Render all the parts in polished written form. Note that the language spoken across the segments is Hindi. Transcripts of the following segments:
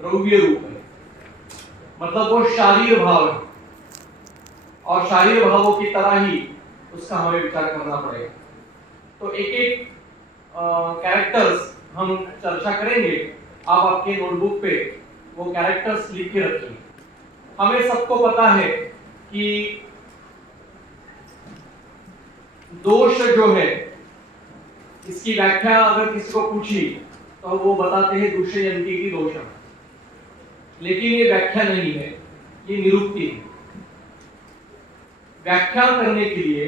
द्रव्य रूप है, मतलब वो शारीर भाव है, और शारीर भावों की तरह ही उसका हमें विचार करना पड़ेगा। तो एक एक कैरेक्टर्स हम चर्चा करेंगे। आप आपके नोटबुक पे वो कैरेक्टर्स लिख के रखिए। हमें सबको पता है कि दोष जो है, इसकी व्याख्या अगर किसी को पूछी तो वो बताते हैं दुष्यंती की दोषम, लेकिन ये व्याख्या नहीं है, ये निरुक्ति है। व्याख्या करने के लिए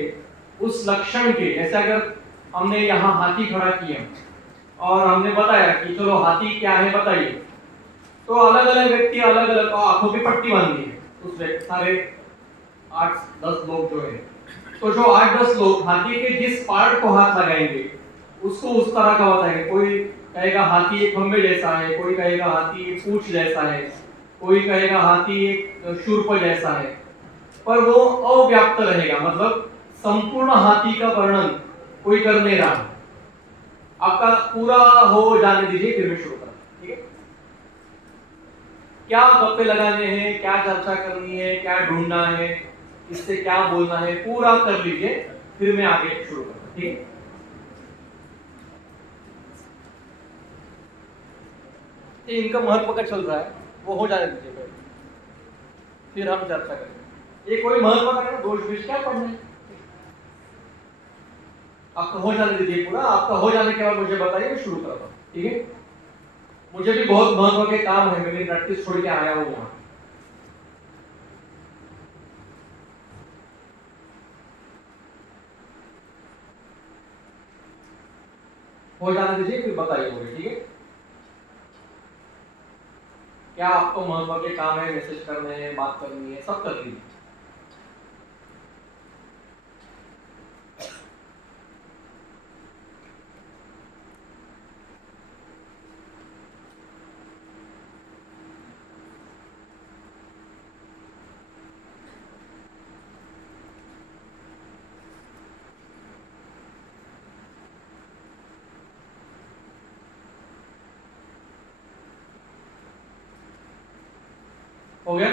उस लक्षण के, जैसे अगर हमने यहाँ हाथी खड़ा किया और हमने बताया कि चलो हाथी क्या है बताइए, तो अलग अलग व्यक्ति अलग अलग आंखों की पट्टी बांधी है उस व्यक्ति, सारे 8-10 लोग जो है, तो जो 8-10 लोग हाथी के जिस पार्ट को हाथ लगाएंगे उसको उस तरह का बताएंगे। कोई कहेगा हाथी एक खंबे जैसा है, कोई कहेगा हाथी एक पूंछ जैसा है, कोई कहेगा हाथी एक शूर्प जैसा है, पर वो अव्याप्त रहेगा, मतलब संपूर्ण हाथी का वर्णन कोई कर नहीं रहा। आपका पूरा हो जाने दीजिए, फिर मैं शुरू करूं, ठीक है? क्या गप्पे लगाने हैं, क्या चर्चा करनी है, क्या ढूंढना है, इससे क्या बोलना है, पूरा कर लीजिए, फिर मैं आगे शुरू करूंगा, ठीक है? इनका महत्व का चल रहा है, वो हो जाने दीजिए पहले, फिर हम चर्चा करेंगे। ये कोई महत्व का दोष विष क्या पढ़ना है, आपका हो जाने दीजिए पूरा। आपका हो जाने के बाद मुझे बताइए, मैं शुरू करता हूँ, ठीक है? मुझे भी बहुत महत्व के काम है, मेरी प्रैक्टिस छोड़ के आया हूँ यहाँ। हो जाने दीजिए, फिर बताइए मुझे, ठीक है? क्या आपको महत्व के काम है, मैसेज करने हैं, बात करनी है, सब कर लीजिए। हो गया?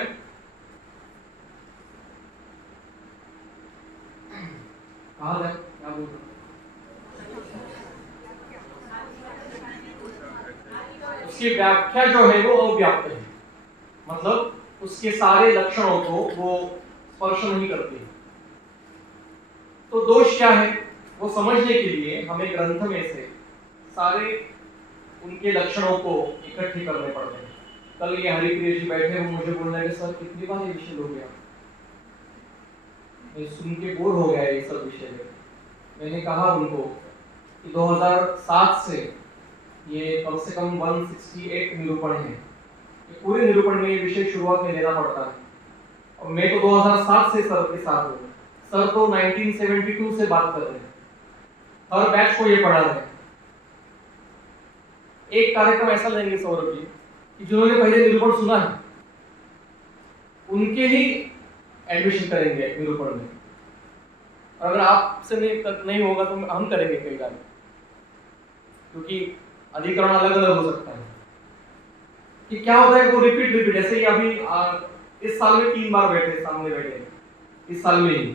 कहाँ गए, क्या बोल रहे? उसकी व्याख्या जो है वो अव्याप्त है, मतलब उसके सारे लक्षणों को वो स्पर्श नहीं करती। तो दोष क्या है वो समझने के लिए हमें ग्रंथ में से सारे उनके लक्षणों को इकट्ठे करने पड़ते हैं। कल ये हरिप्रिय जी बैठे हो, मुझे बोल रहे सर कितनी बार ये विषय हो गया, मैं सुन के बोर हो गया ये सब विषय में। मैंने कहा उनको कि 2007 से ये कम से कम 168 निरूपण है, पूरे निरूपण में ये विषय शुरुआत में लेना पड़ता है, और मैं तो 2007 से सर के साथ हूँ। सर तो 1972 से बात कर रहे हैं, हर बैच को ये पढ़ा रहे हैं। एक कार्यक्रम ऐसा लेंगे सौरभ जी कि जिन्होंने पहले निरूपण सुना है उनके ही एडमिशन करेंगे निरूपण में, और अगर आपसे नहीं होगा तो हम करेंगे कई बार, क्योंकि अधिकरण अलग अलग हो सकता है। कि क्या होता है वो रिपीट, जैसे ही अभी इस साल में 3 बार बैठे, सामने बैठे इस साल में ही,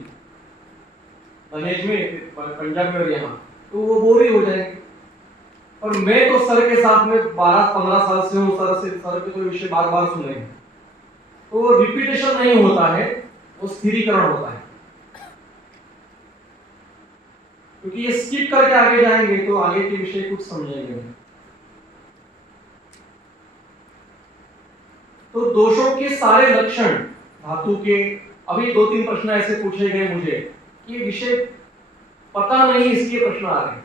धनेश में, पंजाब में और यहाँ, तो वो बोर ही हो जाएंगे। और मैं तो सर के साथ में 12-15 साल से हूँ, सर के कोई विषय बार बार सुने, तो रिपीटेशन नहीं होता है, वो स्थिरीकरण होता है। क्योंकि ये स्किप करके आगे जाएंगे तो आगे के विषय कुछ समझेंगे। तो दोषों के सारे लक्षण धातु के, अभी 2-3 प्रश्न ऐसे पूछे गए मुझे कि विषय पता नहीं, इसलिए प्रश्न आ रहे हैं।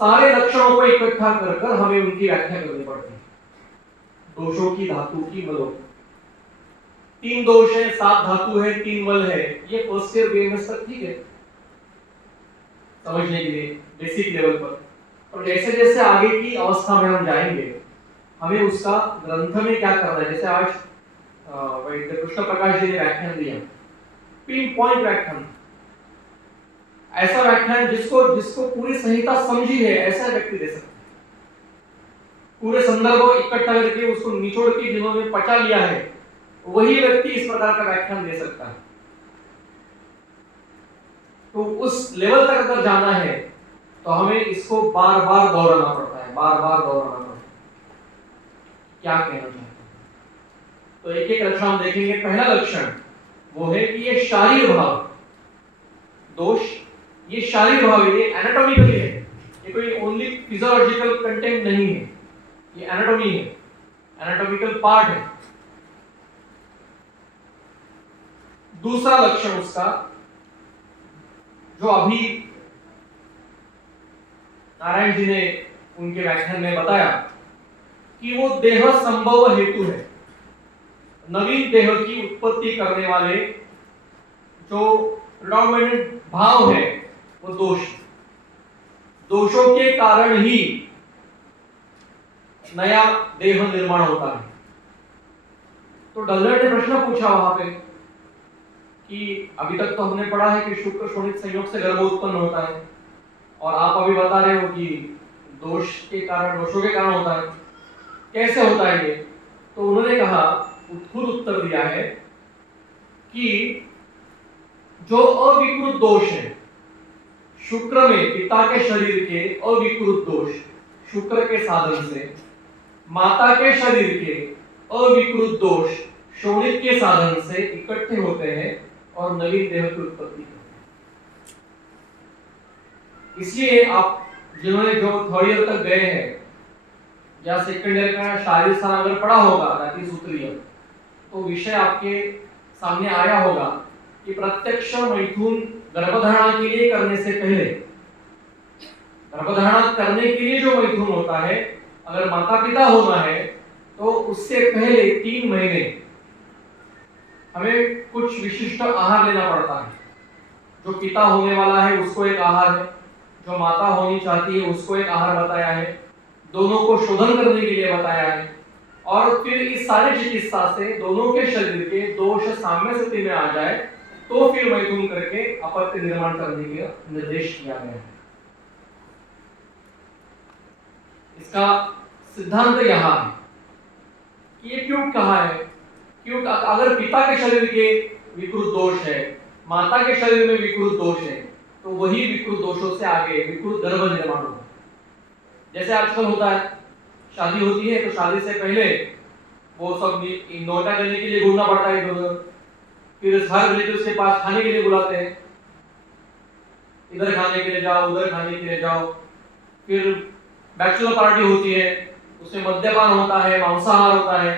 सारे लक्षणों को इकट्ठा कर हमें उनकी व्याख्या करनी पड़ती है। दोषों की, धातु की, मलों। 3 दोष है, 7 धातु है, 3 मल है, ये फर्स्ट ईयर बीएमएस तक ठीक है समझने के लिए, बेसिक लेवल पर। और जैसे जैसे आगे की अवस्था में हम जाएंगे, हमें उसका ग्रंथ में क्या करना है, जैसे आज कृष्ण प्रकाश जी ने व्याख्यान दिया, पिन पॉइंट व्याख्यान, ऐसा व्याख्यान जिसको पूरी संहिता समझी है ऐसा व्यक्ति दे सकता है। पूरे संदर्भ को इकट्ठा करके उसको निचोड़ के जिन्होंने पचा लिया है, वही व्यक्ति इस प्रकार का व्याख्यान दे सकता है। तो उस लेवल तक अगर जाना है तो हमें इसको बार बार दोहराना पड़ता है, बार बार दोहराना पड़ता है क्या कहना चाहते हैं। तो एक एक लक्षण हम देखेंगे। पहला लक्षण वो है कि ये शारीर भाव दोष, ये शारीर भाव है, ये एनाटॉमिकली है, ये कोई ओनली फिजियोलॉजिकल कंटेंट नहीं है, ये एनाटॉमी है, एनाटॉमिकल पार्ट है। दूसरा लक्षण उसका जो अभी नारायण जी ने उनके व्याख्यान में बताया कि वो देह संभव हेतु है, नवीन देह की उत्पत्ति करने वाले जो प्रेडोमिनेंट भाव है वो दोष, दोषों के कारण ही नया देह निर्माण होता है। तो डल्लर ने प्रश्न पूछा वहां पे कि अभी तक तो हमने पढ़ा है कि शुक्र शोणित संयोग से गर्भ उत्पन्न होता है, और आप अभी बता रहे हो कि दोष के कारण, दोषों के कारण होता है, कैसे होता है ये? तो उन्होंने कहा, खुद उत्तर दिया है कि जो अविकृत दोष है शुक्र में, पिता के शरीर के अविकृत दोष शुक्र के साधन से, माता के शरीर के अविकृत दोष शोणित के साधन से इकट्ठे होते हैं और नवीन देह की उत्पत्ति करते हैं। इसलिए आप जिन्होंने जो थर्ड ईयर तक गए हैं या सेकंड ईयर का शारीरिक स्थान अगर पढ़ा होगा जाति सूत्रीय, तो विषय आपके सामने आया होगा कि प्रत्यक्ष मैथुन गर्भधारणा के लिए करने से पहले, गर्भधारणा करने के लिए जो मैथुन होता है, अगर माता पिता होना है तो उससे पहले 3 महीने हमें कुछ विशिष्ट आहार लेना पड़ता है। जो पिता होने वाला है उसको एक आहार है, जो माता होनी चाहती है उसको एक आहार बताया है, दोनों को शोधन करने के लिए बताया है, और फिर इस सारे चिकित्सा से दोनों के शरीर के दोष साम्य स्थिति में आ जाए तो फिर मैथुन करके अपत्य निर्माण करने का निर्देश किया गया है। इसका सिद्धांत यहाँ है कि ये क्यों कहा है, क्यों अगर पिता के शरीर के विकृत दोष है, माता के शरीर में विकृत दोष है, तो वही विकृत दोषों से आगे विकृत गर्भ निर्माण होगा। जैसे आजकल होता है, शादी होती है तो शादी से पहले वो सब नोटा करने के लिए घूमना पड़ता है इधर, फिर हर रिलेटिव्स के पास खाने के लिए बुलाते हैं, इधर खाने के लिए जाओ, उधर खाने के लिए जाओ, फिर बैचलर पार्टी होती है, उसमें मद्यपान होता है, मांसाहार होता है,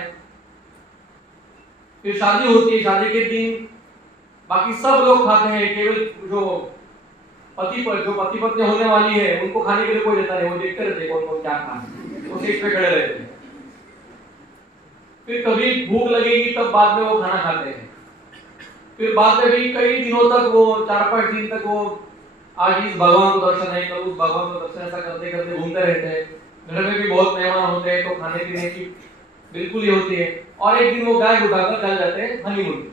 फिर शादी होती है, शादी के दिन बाकी सब लोग खाते हैं, केवल जो पति पत्नी होने वाली है उनको खाने के लिए कोई देता नहीं, वो देखते रहते कौन कौन क्या खाना, वो सीट पे खड़े रहते हैं। फिर कभी भूख लगेगी तब बाद में वो खाना खाते हैं, फिर बाद में भी कई दिनों तक वो 4-5 दिन तक वो आज इस भगवान को दर्शन नहीं, कल उस भगवान को दर्शन, ऐसा करते करते घूमते रहते हैं। घर में भी बहुत मेहमान होते हैं तो खाने पीने की बिल्कुल ही होती है, और एक दिन वो गाय उठाकर चल जाते हैं हनीमून।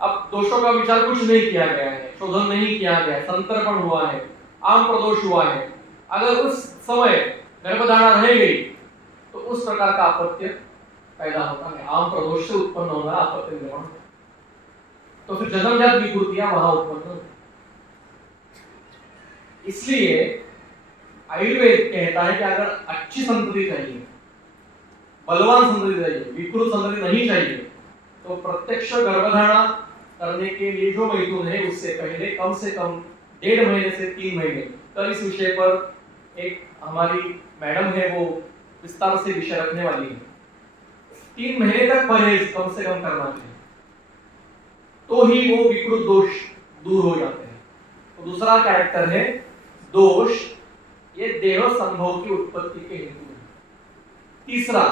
अब दोषों का विचार कुछ नहीं किया गया है, शोधन नहीं किया गया है, संतर्पण हुआ है, आम प्रदोष हुआ है। अगर उस समय गर्भधारणा रह गई तो उस प्रकार का अपत्य पैदा होता है, आम प्रदोष से उत्पन्न होना अपत्य निर्माण, तो फिर जन्मजात विकृतियां वहां उत्पन्न होती। इसलिए आयुर्वेद कहता है कि अगर अच्छी संतति चाहिए, बलवान संतति चाहिए, विकृत संतति नहीं चाहिए, तो प्रत्यक्ष गर्भधारणा करने के लिए जो मैथुन है उससे पहले कम से कम 1.5 महीने से 3 महीने, कल इस विषय पर एक हमारी मैडम है वो विस्तार से विषय रखने वाली है, 3 महीने तक परहेज कम से कम करना चाहिए, तो ही वो विकृत दोष दूर हो जाते हैं। तो दूसरा कैरेक्टर है दोष, ये देह संभव की उत्पत्ति के हेतु है। तीसरा,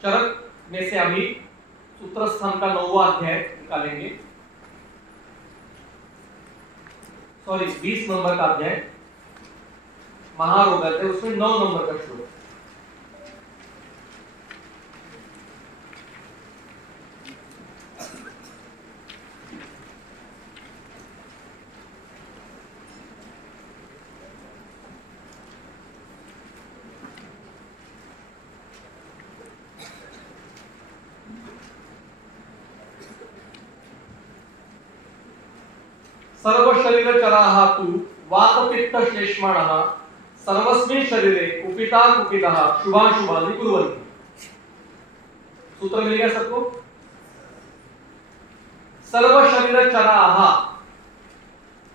चरक में से अभी सूत्र स्थान का 9वां अध्याय निकालेंगे, सॉरी 20 नंबर का अध्याय महारोग है, उसमें 9 नंबर का श्लोक। सर्व शरीर चराः तु वात पित्त श्लेष्माणः सर्वस्मिन् शरीरे कुपिता कुपितः शुभाशुभानि कुर्वन्ति। सूत्र मिल गया सबको? सर्व शरीर चराः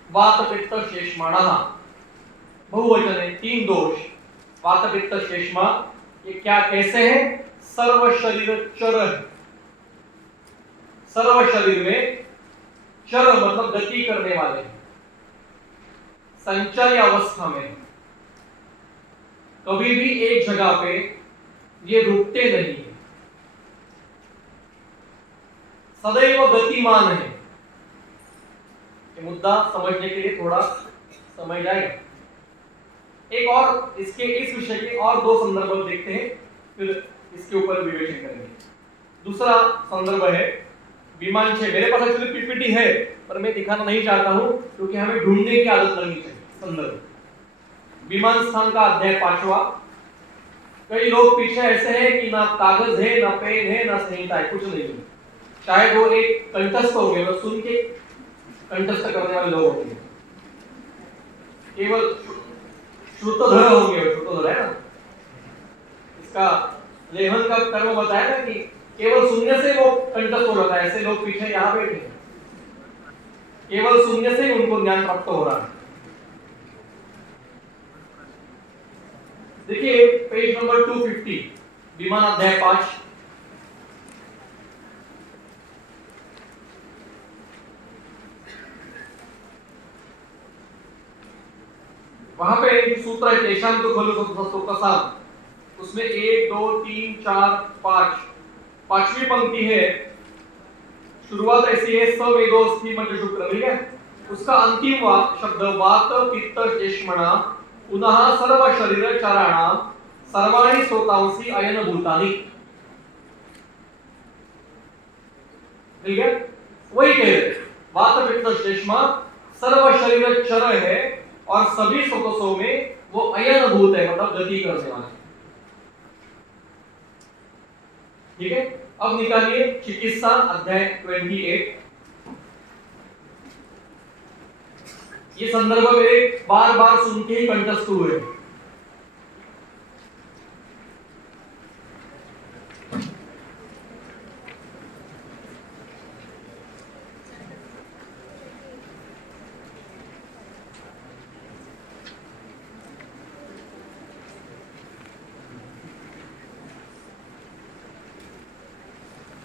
वात पित्त श्लेष्माणः, बहुवचन है, 3 दोष। वात पित्त श्लेष्मा ये क्या कैसे है? सर्व शरीर चर है। सर्व शरीर में चर मतलब गति करने वाले, संचरी अवस्था में, कभी भी एक जगह पे ये रुकते नहीं है, सदैव गतिमान है। ये मुद्दा समझने के लिए थोड़ा समय जाएगा। एक और इसके इस विषय के और 2 संदर्भ देखते हैं, फिर इसके ऊपर विवेचन करेंगे। दूसरा संदर्भ है विमान से। मेरे पास एक्चुअली पीपीटी है पर मैं दिखाना नहीं चाहता हूं क्योंकि हमें ढूंढने की आदत लगनी चाहिए। संदर्भ विमान स्थान का अध्याय 5वां। कई लोग पीछे ऐसे हैं कि ना कागज है, ना पेन है, ना संहिता है, कुछ नहीं है। शायद वो एक कंठस्थ हो गए, वो सुन के कंठस्थ करने वाले लोग होंगे, केवल श्रुतधर होंगे। श्रुतधर है ना, इसका लेखन का कर्म बताया ना कि केवल सुनने से वो कंठस्थ हो जाता है। ऐसे लोग पीछे यहाँ बैठे हैं, केवल सुनने से ही उनको ज्ञान प्राप्त हो रहा है। देखिए पेज नंबर 250, विमान अध्याय 5। वहां पे एक सूत्र है, तेषां तो खलु सत्त्वसाम, उसमें 1 2 3 4 5 पांचवी पंक्ति है। शुरुआत ऐसी है, सवेदोस्ति मध्य शुक्र, ठीक है। उसका अंतिम शब्द वात पित्त श्लेष्मणा पुनः सर्व शरीर चराणां सर्वाणि श्रोतांसि अयन भूतानि। ठीक है, वही कह रहे, वात पित्त श्लेष्मा सर्व शरीर चर है और सभी स्रोतों में वो अयन भूत है, मतलब गति करने वाले। ठीक है, अब निकालिए चिकित्सा अध्याय 28। ये संदर्भ मेरे बार बार सुन के ही कंठस्थ हुए।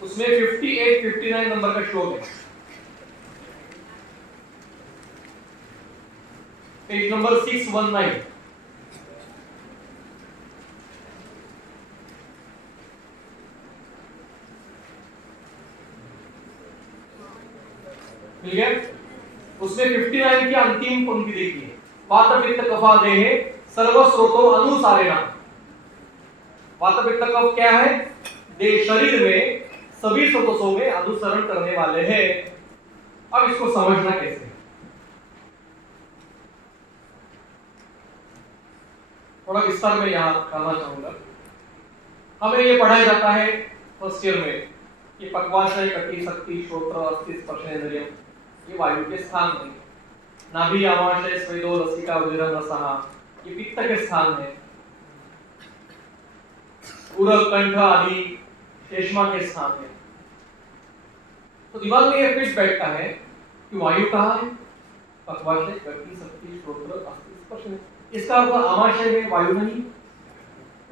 उसमें 58 59 नंबर का श्लोक है, पेज नंबर 619। मिल गया? उसमें 59 की अंतिम पंक्ति देखिए, वात पित्त कफा देहे सर्व स्रोतो अनुसारेणा। वात पित्त कफ क्या है? देह, शरीर में सभी स्रोतों में अनुसरण करने वाले हैं। अब इसको समझना कैसे? थोड़ा विस्तार में यहां करना चाहूंगा। हमें ये पढ़ाया जाता है फर्स्ट ईयर में कि पक्वाशय, कटी, शक्ति, श्रोत्र, अस्थि, स्पर्शेंद्रिय ये वायु के स्थान है। नाभि, आमाशय, स्वेदो, लसिका, उदरम, रसः ये पित्त के स्थान है। उरग, कंठ आदि श्लेष्मा के स्थान है। तो दिमाग में ये फिट बैठता है कि वायु कहाँ है? पक्वाशय, कटी, शक्ति, श्रोत्र, अस्थि, स्पर्श। इसका अर्थ आमाशय में वायु नहीं,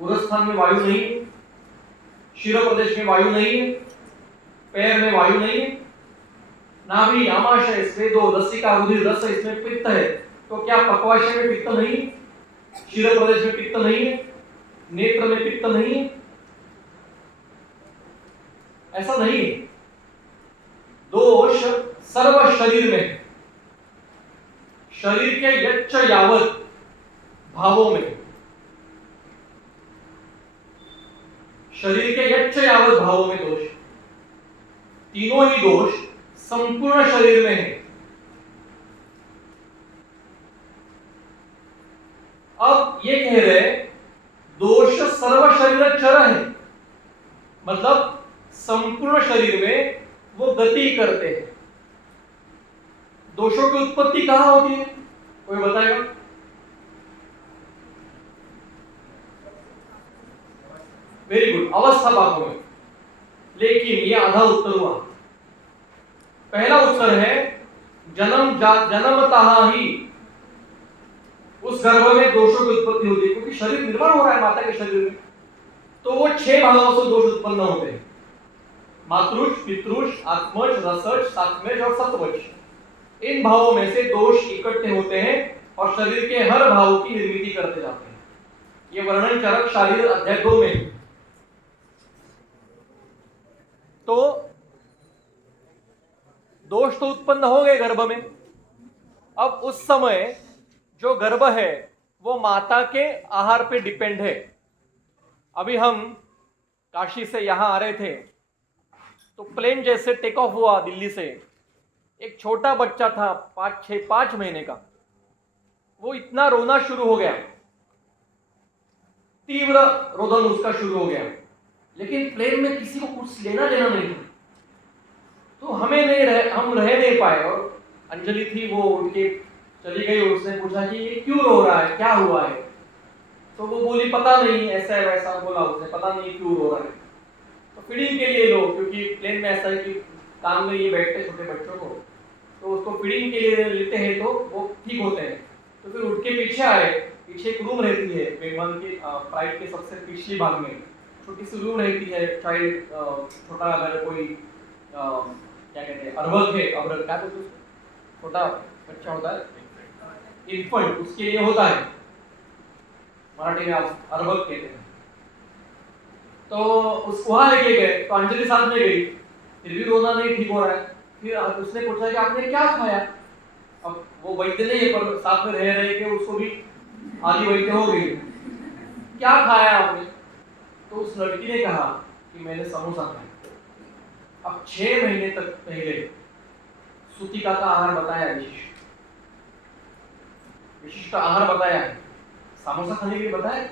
उरस्थान में वायु नहीं, शिरो प्रदेश में वायु नहीं है, पैर में वायु नहीं है। नाभि, आमाशय, स्वेदो, लसिका, उदर, रस इसमें पित्त है। तो क्या पक्वाशय में पित्त नहीं है? शिरो प्रदेश में पित्त नहीं है? नेत्र में पित्त नहीं है? ऐसा नहीं है। दोष सर्व शरीर में, शरीर के यच्च यावत भावों में, शरीर के यच्च यावत भावों में दोष, तीनों ही दोष संपूर्ण शरीर में है। अब ये कह रहे दोष सर्व शरीर चर है, मतलब संपूर्ण शरीर में वो गति करते हैं। दोषों की उत्पत्ति कहां होती है, कोई बताएगा? वेरी गुड, अवस्था पाकों में। लेकिन ये आधा उत्तर हुआ। पहला उत्तर है जन्मतः ही उस गर्भ में दोषों की उत्पत्ति होती है, क्योंकि शरीर निर्माण हो रहा है माता के शरीर में, तो वो 6 भावों से दोष उत्पन्न होते हैं। मातृष, पितृष, आत्मज, रसज, सात्मज और सत्वज। इन भावों में से दोष इकट्ठे होते हैं और शरीर के हर भाव की निर्मिति करते जाते हैं। ये वर्णन चरक शारीर अध्याय 2 में। तो दोष तो उत्पन्न हो गए गर्भ में। अब उस समय जो गर्भ है वो माता के आहार पे डिपेंड है। अभी हम काशी से यहां आ रहे थे तो प्लेन जैसे टेक ऑफ हुआ दिल्ली से, एक छोटा बच्चा था 5 महीने का, वो इतना रोना शुरू हो गया, तीव्र रोदन उसका शुरू हो गया, लेकिन प्लेन में किसी को कुछ लेना देना नहीं था, तो हम रह नहीं पाए। और अंजलि थी, वो उठ के चली गई और उसने पूछा कि ये क्यों रो रहा है, क्या हुआ है? तो वो बोली पता नहीं, ऐसा है वैसा बोला उसने, पता नहीं क्यों रो रहा है। तो फीडिंग के लिए लो, क्योंकि प्लेन में ऐसा है कि कान में ये बैठते छोटे बच्चों को, तो उसको फीडिंग के लिए लेते हैं तो वो ठीक होते हैं। तो फिर उठ के पीछे आए, पीछे एक रूम रहती है विमान के फ्लाइट के सबसे पिछले भाग में छोटी सी रूम रहती है। चाइल्ड छोटा अगर कोई क्या कहते हैं अर्भक है, अर्भक क्या बोलते हैं, छोटा बच्चा होता है इन्फेंट, उसके लिए होता है, मराठी में आप अर्भक कहते हैं। तो उसको वहां लेके गए, तो अंजलि साथ में गई, फिर भी रोना नहीं ठीक हो रहा है। फिर उसने पूछा कि आपने क्या खाया? अब वो वैद्य नहीं है पर साथ में रह रहे के उसको भी आधी वैद्य हो गई, क्या खाया आपने? तो उस लड़की ने कहा कि मैंने समोसा खाया। अब 6 महीने तक पहले सूतिका का आहार बताया, विशिष्ट आहार बताया है, समोसा खाने के लिए बताया,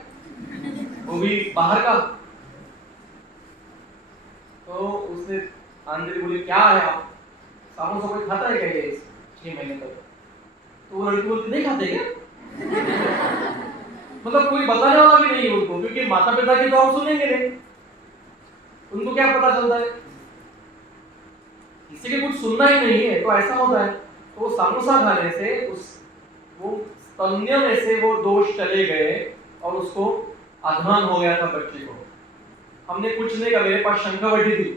वो भी बाहर का। तो उसने अंजलि बोली क्या है आप, समोसा कोई खाता है क्या ये 6 महीने तक? तो वो लड़की बोलती नहीं खाते क्या? मतलब कोई बताने वाला भी नहीं है उनको, क्योंकि माता पिता की तो हम सुनेंगे नहीं, उनको क्या पता चलता है, किसी के कुछ सुनना ही नहीं है, तो ऐसा होता है। तो समोसा खाने से वो स्तन्य में से वो दोष चले गए और उसको अधमान हो गया था बच्चे को। हमने कुछ नहीं कहा, मेरे पास शंखवटी थी,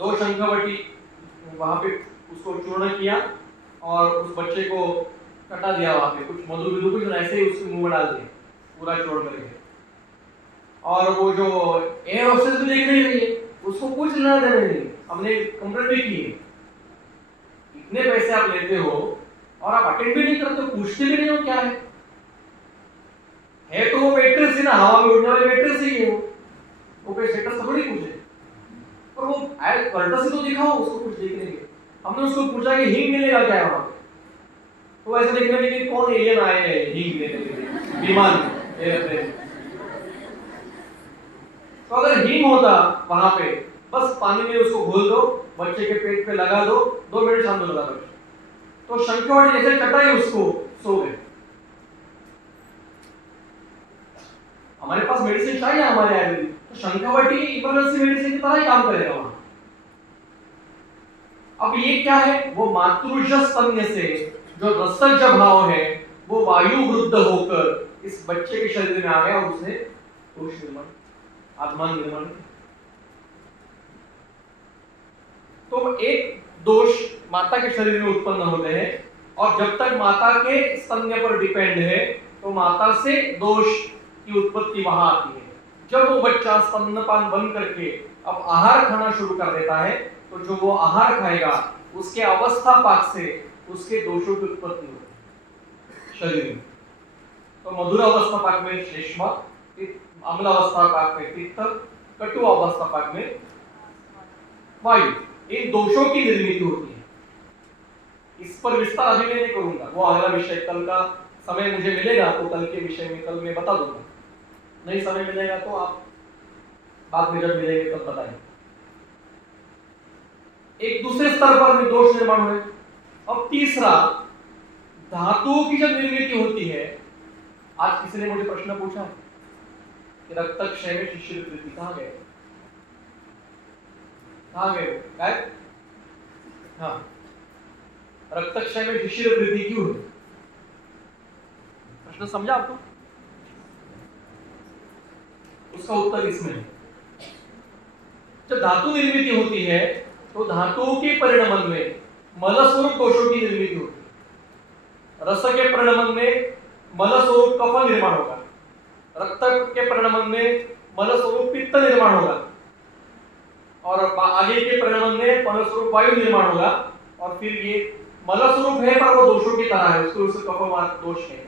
2 शंखवटी वहां पे उसको चूर्ण किया और उस बच्चे को कटा दिया, वहां पे कुछ मधु विधु कुछ ऐसे ही उसके मुंह में डाल दिया पूरा चूर्ण करके। और वो जो एयर होस्टेस भी देख नहीं रही है, उसको कुछ लेना देना नहीं, हमने कंप्लेंट भी की है, इतने पैसे आप लेते हो और आप अटेंड भी नहीं करते, पूछते भी नहीं हो क्या है तो वो वेट्रेस ही ना, हवा में उड़ने वाली वेट्रेस ही है वो कोई स्टेटस थोड़ी पूछे, पर वो कर्टसी तो दिखाओ, उसको कुछ देख लेंगे। हमने उसको पूछा कि हिंग मिलेगा क्या वहां पे, तो ऐसे देखने लगे कि कौन एलियन आए हैं हिंग लेने के लिए विमान एयरप्लेन। तो अगर हिंग होता वहां पे, बस पानी में उसको घोल दो, बच्चे के पेट पे लगा दो, 2 मिनट शांत हो जाता बच्चा। तो शंखवाड़ी जैसे चटाई उसको सो गए। हमारे पास मेडिसिन चाहिए हमारे आयुर्वेदिक, तो शंखवाटी इमरजेंसी मेडिसिन की तरह ही काम करेगा वहां। अब ये क्या है, वो मातृज स्तन्य से जो रसज भाव है वो वायु वृद्ध होकर इस बच्चे के शरीर में आ गया और उसने दोष निर्माण, आत्मा निर्माण। तो एक दोष माता के शरीर में उत्पन्न होते हैं और जब तक माता के स्तन्य पर डिपेंड है तो माता से दोष की उत्पत्ति वहां आती है। जब वो बच्चा स्तनपान बंद करके अब आहार खाना शुरू कर देता है तो जो वो आहार खाएगा उसके अवस्था पाक से उसके दोषों की उत्पत्ति होती है शरीर में। तो मधुर अवस्था पाक में श्लेष्मा, अम्ल अवस्था पाक में पित्त, कटु अवस्था पाक में वायु, इन दोषों की निर्मित होती है। इस पर विस्तार अभी मैं नहीं करूंगा, वो अगला विषय, कल का समय मुझे मिलेगा तो कल के विषय में कल मैं बता दूंगा, नहीं समय मिलेगा तो आप बाद में जब मिलेंगे तब बताएंगे। एक दूसरे स्तर पर भी दोष निर्माण हुए, अब तीसरा, धातुओं की जब निर्मिति होती है, आज किसी ने मुझे प्रश्न पूछा कि रक्तक्षय में शिशिर वृद्धि कहाँ गए? कहाँ गए वो? गायब? हाँ, रक्तक्षय में शिशिर वृद्धि क्यों है? प्रश्न समझा आपको? उसका उत्तर इसमें है। जब धातु निर्मिति होती है तो धातुओं के परिणमन में मलस्वरूप दोषों की निर्मिति होती है। रस के परिणमन में मलस्वरूप कफ निर्माण होगा, रक्त के परिणमन में मलस्वरूप पित्त निर्माण होगा, और आगे के परिणमन में मलस्वरूप वायु निर्माण होगा, और फिर ये मलस्वरूप है पर वो दोषों की तरह है, उसको कफ दोष कहते हैं।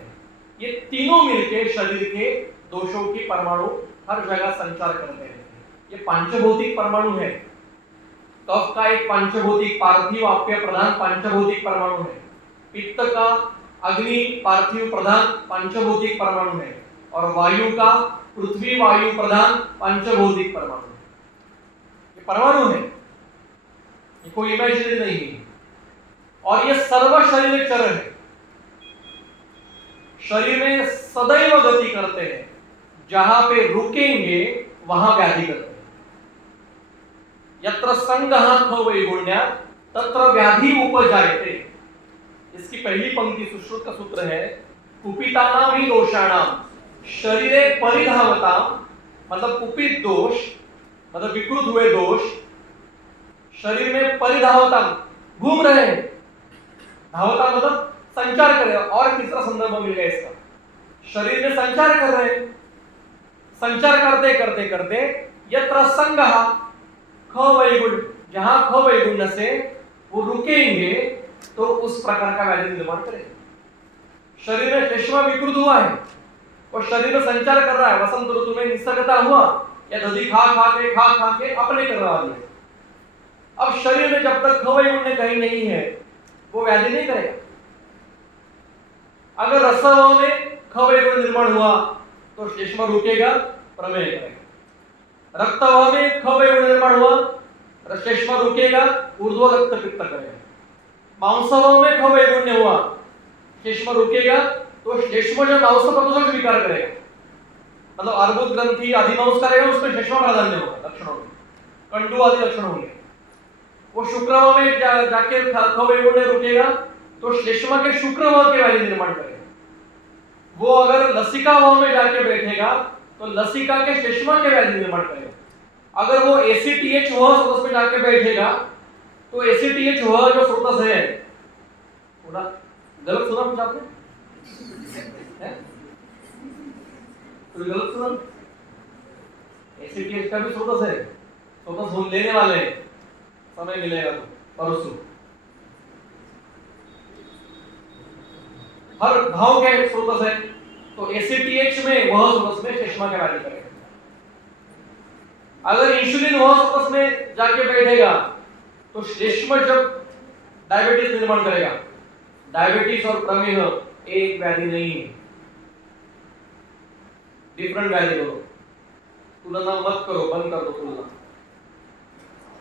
ये तीनों मिलके शरीर के दोषों की परमाणु हर जगह संचार करते हैं। ये पांचभौतिक परमाणु है। कफ का एक पांचभौतिक पार्थिव आप्य प्रधान पांचभौतिक परमाणु है। पित्त का अग्नि पार्थिव प्रधान पांचभौतिक परमाणु है, और वायु का पृथ्वी वायु प्रधान पांचभौतिक परमाणु है। ये परमाणु है, ये कोई इमेजिनरी नहीं है, और ये सर्व शरीर चर है। शरीर में सदैव गति करते हैं, जहां पे रुकेंगे वहां व्याधि करते हैं। यत्र संगहात् वैगुण्यात् तत्र व्याधि उपजायते। इसकी पहली पंक्ति सुश्रुत का सूत्र है, कुपितानां हि दोषाणां शरीरे परिधावतां, मतलब कुपित दोष मतलब विकृत हुए दोष शरीर में परिधावतां घूम रहे हैं। धावता मतलब संचार कर रहे हैं, और तीसरा संदर्भ मिल गया इसका, शरीर में संचार कर रहे हैं। संचार करते करते करते यत्र संगः ख वैगुण्य, जहां ख वैगुण्य से वो रुकेंगे तो उस प्रकार का व्याधि निर्माण करेगा। शरीर में श्लेष्मा विकृत हुआ है, और शरीर में संचार कर रहा है, वसंत ऋतु में निसर्गता हुआ या दधी खा खा के अपने करवा दिया। अब शरीर में जब तक ख वैगुण्य कहीं नहीं है वो व्याधि नहीं करेगा। अगर रसव में ख वैगुण्य निर्माण हुआ तो श्लेष्मा रुकेगा, प्रमेय करेगा। रक्तवाह में ख वैगुण्य निर्माण हुआ, श्लेष्मा रुकेगा, ऊर्ध्व रक्त पित्त करेगा। मांसवाह में ख वैगुण्य हुआ, श्लेष्मा रुकेगा, तो श्लेष्मा जो मांस प्रदूषक स्वीकार करेगा, मतलब अर्बुद ग्रंथि अधिमांस करेगा, उसमें श्लेष्मा प्राधान्य होगा, लक्षणों में कंडू आदि लक्षण होंगे। वो शुक्रवाह में जाके ख वैगुण्य रुकेगा तो श्लेष्मा के शुक्रवाह के व्याधि निर्माण करेगा। वो अगर लसिकावाह में जाके बैठेगा तो लसिका के श्लेष्मा के व्याधि निर्माण करेगा। अगर वो एसीटीएच वह स्रोत में जाके बैठेगा तो एसीटीएच वह जो स्रोत है, थोड़ा गलत सुना कुछ आपने? तो गलत सुना? एसीटीएच का भी स्रोत है, स्रोत ढूंढ लेने वाले हैं, समय मिलेगा तो परसों। हर भाव के स्रोत है, तो एसीटीएच में वह स्रोत में श्लेष्मा के व्याधि करेगा। अगर इंसुलिन वह स्रोत में जाके बैठेगा तो श्लेष्मा जब डायबिटीज निर्माण करेगा। डायबिटीज और प्रमेह एक व्याधि नहीं है, डिफरेंट व्याधि दोनों। तुलना मत करो, बंद कर दो तुलना।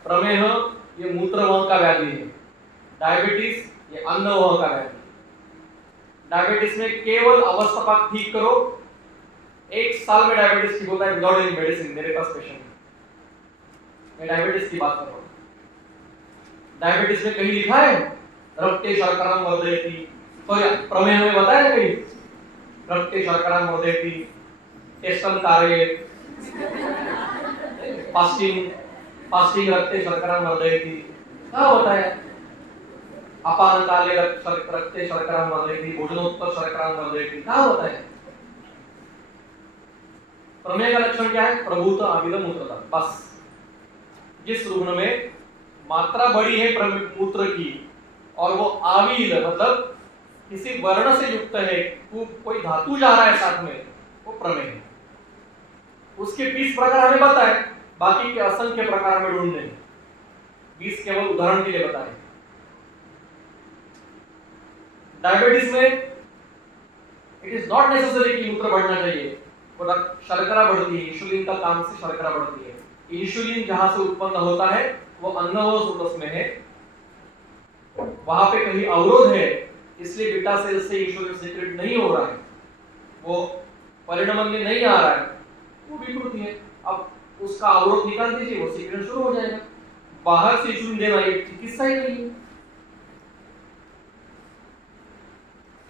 प्रमेह ये मूत्रवाह का व्याधि है, डायबिटीज ये अन्नवाह का व्याधि। डायबिटीज में केवल अवस्थापात ठीक करो, 1 साल में डायबिटीज ठीक होता है विदाउट एनी मेडिसिन। मेरे पास पेशेंट है, मैं डायबिटीज की बात कर रहा हूँ। डायबिटीज में कहीं लिखा है रक्ते शर्करां वर्धयति? सॉरी, प्रमेह में बताया है कहीं रक्ते शर्करां वर्धयति, टेस्टम कारयेत्, फास्टिंग रक्ते शर्करां वर्धयति? क्या बताया? अपान काले रक्ते शर्करां वर्धयति, भोजनोत्तर शर्करां वर्धयति? क्या बताया? प्रमेह का लक्षण क्या है? प्रभूत आविल मूत्रता। बस जिस रुग्ण में मात्रा बड़ी है मूत्र की और वो आविल मतलब किसी वर्ण से युक्त है, वो कोई धातु जा रहा है साथ में, वो प्रमेह है। उसके 20 प्रकार हमें बताए, बाकी के असंख्य प्रकार हमें ढूंढने, 20 केवल उदाहरण के लिए बताए। डायबिटीज में इट इज नॉट नेसेसरी कि मूत्र बढ़ना चाहिए, शर्करा बढ़ती है, इंसुलिन का काम से शर्करा बढ़ती है। इंसुलिन जहां से उत्पन्न होता है वो अन्नवाह स्रोत में है, वहां पे कहीं अवरोध है, इसलिए बीटा सेल से इंसुलिन सीक्रेट नहीं हो रहा है, वो परिणमन में नहीं आ रहा है, वो विकृति है। अब उसका अवरोध निकाल दीजिए, वो सीक्रेट शुरू हो जाएगा। बाहर से इंसुलिन देना ये चिकित्सा ही नहीं है।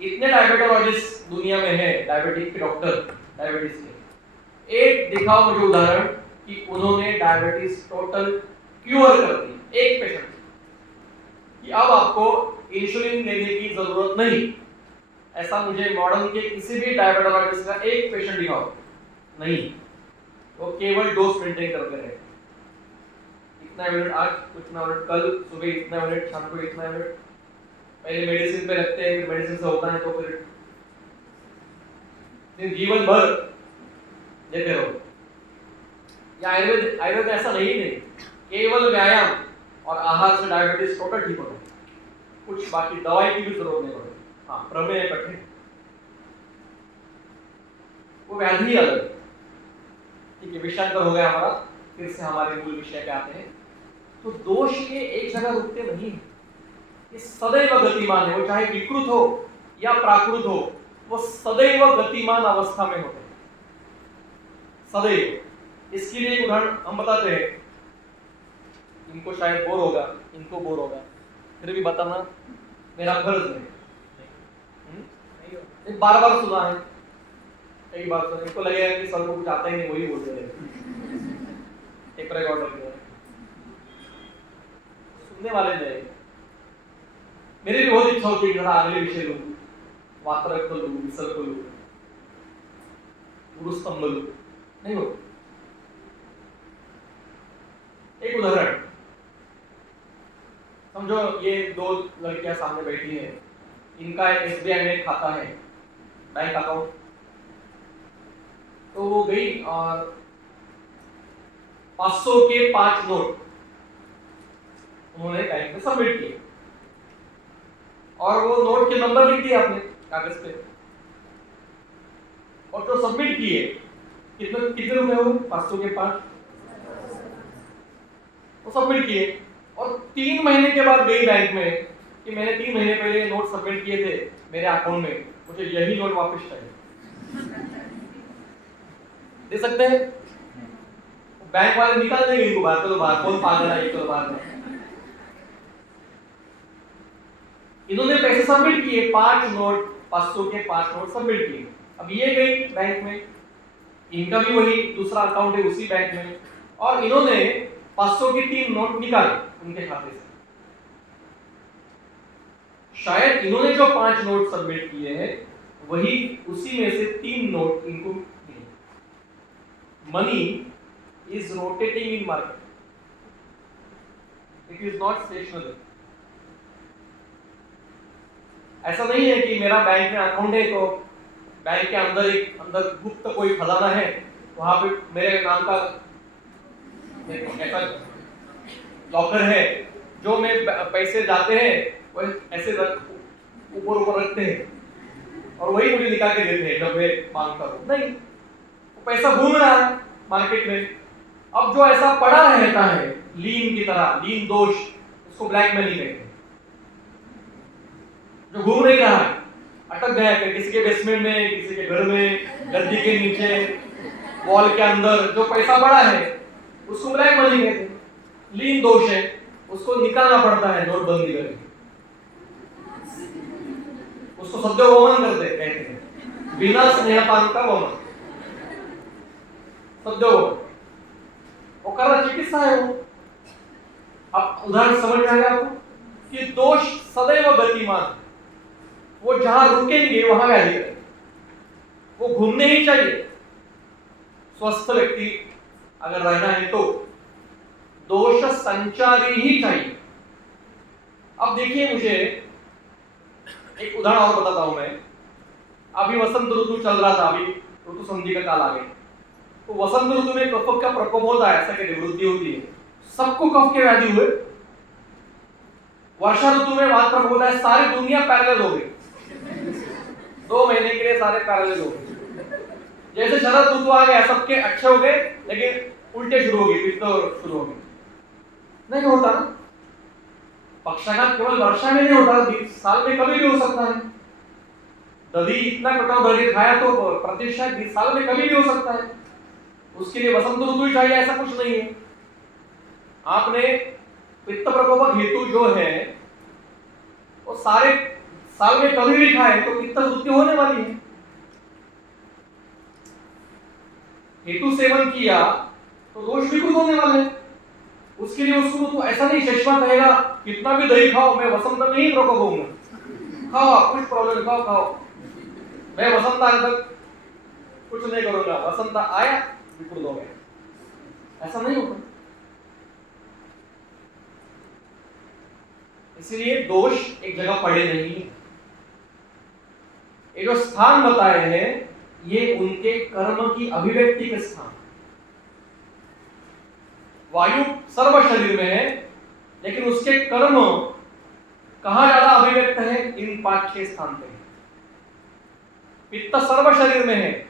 इतने डायबिटोलॉजिस्ट दुनिया में है, डायबिटिक के डॉक्टर, डायबिटीज के, एक दिखाओ मुझे उदाहरण कि उन्होंने डायबिटीज टोटल क्योर कर दी एक पेशेंट कि अब आपको इंसुलिन लेने की जरूरत नहीं। ऐसा मुझे मॉडर्न के किसी भी डायबिटोलॉजिस्ट का एक पेशेंट दिखाओ, नहीं। वो केवल डोज मेंटेन करते रहे, इतना यूनिट आज, इतना यूनिट कल, सुबह इतना यूनिट, शाम को इतना यूनिट, पहले मेडिसिन पे रखते हैं, फिर मेडिसिन से होता है तो फिर जीवन भर देते रहो। या आयुर्वेद ऐसा नहीं, केवल व्यायाम और आहार से डायबिटीज टोटल ठीक होता है, कुछ बाकी दवाई की भी जरूरत नहीं पड़ती। हाँ, प्रमेय कठिन, वो व्याधि अलग। ठीक है, विषयांतर हो गया हमारा, फिर से हमारे मूल विषय पे आते हैं। तो दोष के एक जगह रुकते नहीं, ये सदैव गतिमान है, वो चाहे विकृत हो या प्राकृत हो, वो सदैव गतिमान अवस्था में होते हैं, सदैव। इसके लिए एक उदाहरण हम बताते हैं, इनको शायद बोर होगा, इनको बोर होगा, फिर भी बताना मेरा फर्ज है। बार बार सुना है, कई बार सुना, इनको लगेगा कि सर को कुछ आता ही नहीं, वही बोलते रहे, एक रिकॉर्ड रखिए, सुनने वाले नहीं। मेरी भी बहुत इच्छा होती है कि अगले विषय लूं, वात्रक को लूं, विसर्ग को लूं, गुरुस्तंभ लूं, नहीं हो। एक उदाहरण समझो, ये दो लड़कियां सामने बैठी हैं, इनका एसबीआई में खाता है, बैंक अकाउंट। तो वो गई और 500 के 5 नोट उन्होंने बैंक में सबमिट किए, और वो नोट के नंबर लिख दिए आपने कागज पे, और जो सबमिट किए, कितने रुपए हो, 500 के 5, वो सबमिट किए। और 3 महीने के बाद गई बैंक में कि मैंने 3 महीने पहले नोट सबमिट किए थे मेरे अकाउंट में, मुझे यही नोट वापस चाहिए। दे सकते हैं? बैंक वाले निकाल देंगे इनको बाहर, तो बाहर कौन पागल है, तो बाहर में इन्होंने पैसे सबमिट किए, 5 नोट, 500 के 5 नोट सबमिट किए। अब ये गई बैंक में, इनका भी वही दूसरा अकाउंट है उसी बैंक में, और इन्होंने 500 के 3 नोट निकाले उनके खाते से। शायद इन्होंने जो 5 नोट सबमिट किए हैं, वही उसी में से 3 नोट इनको मिले। Money is rotating in market, it is not stationary. ऐसा नहीं है कि मेरा बैंक में अकाउंट है तो बैंक के अंदर गुप्त कोई खजाना है, वहां पे मेरे नाम का ऐसा लॉकर है, जो में पैसे जाते हैं वो ऐसे ऊपर ऊपर रखते हैं और वही मुझे निकाल के देते हैं जब मैं मांगता हूँ। नहीं, वो पैसा घूम रहा है मार्केट में। अब जो ऐसा पड़ा रहता है लीन की तरह, लीन दोष, उसको ब्लैकमेलिंग कहते हैं। जो घूम नहीं रहा है, अटक गया है किसी के बेसमेंट में, किसी के घर में, गद्दी के नीचे, वॉल के अंदर, जो पैसा पड़ा है उसको ब्लैक मनी कहते हैं, लीन दोष है, उसको निकालना पड़ता है नोटबंदी करके, उसको सद्य वमन करते कहते हैं, बिना स्नेहपान का वमन, सद्य वमन, वो कर रहा चिकित्सा है वो। अब उदाहरण समझ में आ गया आपको कि दोष सदैव गतिमान, वो जहां रुकेंगे वहां व्याधि करेंगे, वो घूमने ही चाहिए। स्वस्थ व्यक्ति अगर रहना है तो दोष संचारी ही चाहिए। अब देखिए, मुझे एक उदाहरण और बताता हूं मैं। अभी वसंत ऋतु चल रहा था, अभी ऋतु संधि का काल आ गया, तो वसंत ऋतु में कफ का प्रकोप होता है, ऐसा कहते वृद्धि होती है, सबको कफ के व्याधि हुए। वर्षा ऋतु में वात प्रकोप होता है, सारी दुनिया पैरेलल हो गई, 2 महीने के लिए सारे पैरेलल हो गए। जैसे शरद ऋतु आ गया, सबके अच्छे हो गए, लेकिन उल्टे शुरू हो गए, पित्त शुरू हो गए। नहीं होता ना, पक्षाघात केवल वर्षा में नहीं होता, साल में कभी भी हो सकता है। दही इतना कटाव दही खाया तो प्रतिशत 20 साल में कभी भी हो सकता है। उसके लिए वसंत ऋतु ही चाहिए ऐसा कुछ नहीं है। आपने पित्त प्रकोपक हेतु जो है वो सारे साल में कभी भी खाए तो पित्त मृत्यु होने वाली है। हेतु सेवन किया तो दोष विकृत होने वाले हैं। उसके लिए उसको तो ऐसा नहीं चश्मा कहेगा कितना भी दही खाओ मैं वसंत में ही प्रकोप होऊंगा, खाओ आप कुछ प्रॉब्लम खाओ खाओ, मैं वसंत आने तक कुछ नहीं करूंगा, वसंत आया विकृत हो गया, ऐसा नहीं होता। इसलिए दोष एक जगह पड़े नहीं है। ये जो स्थान बताए हैं ये उनके कर्म की अभिव्यक्ति के स्थान। वायु सर्व शरीर में है लेकिन उसके कर्म कहां ज्यादा अभिव्यक्त है? इन 5-6 स्थान पे। पित्त सर्व शरीर में है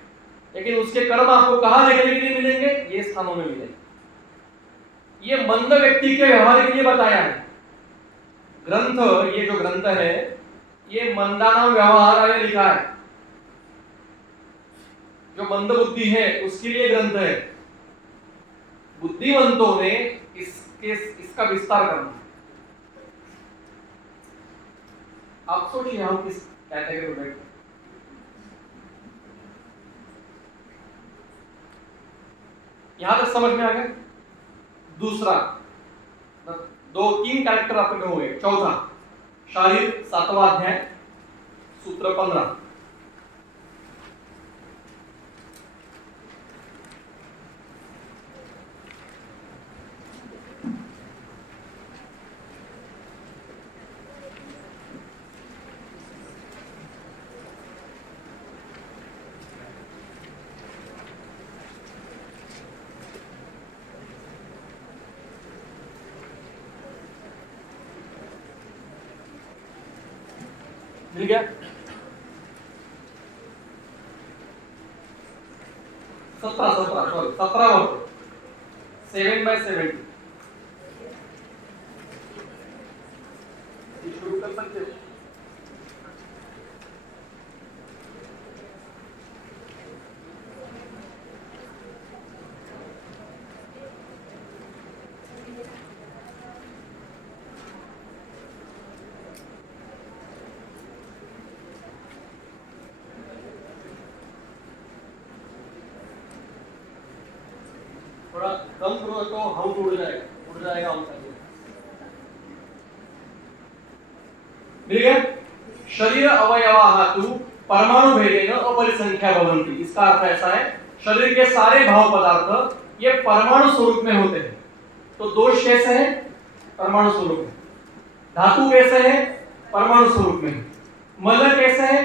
लेकिन उसके कर्म आपको कहां देखने के लिए मिलेंगे? ये स्थानों में मिलेंगे। ये मंद व्यक्ति के व्यवहार के लिए बताया है ग्रंथ। ये जो ग्रंथ है ये मंदानाम व्यवहार में लिखा है। जो मंद बुद्धि है उसके लिए ग्रंथ है। बुद्धिवंतों ने इसका विस्तार करना। आप सोचिए हम किस कैटेगरी में बैठे। यहां तक समझ में आ गया? दूसरा 2-3 कैरेक्टर आपके हो गए। चौथा शारीर 7वां अध्याय सूत्र 15। मिल गया? 17 7/70 शुरू कर सकते हो। थोड़ा कम करो तो हम उड़ जाएगा हम चाहिए। मिल गया? शरीर अवयवाहातु परमाणु भेदेन अपरिसंख्या भवन्ति। इसका अर्थ ऐसा है शरीर के सारे भाव पदार्थ ये परमाणु स्वरूप में होते हैं। तो दोष कैसे है? परमाणु स्वरूप में। धातु कैसे है? परमाणु स्वरूप में। मल कैसे है?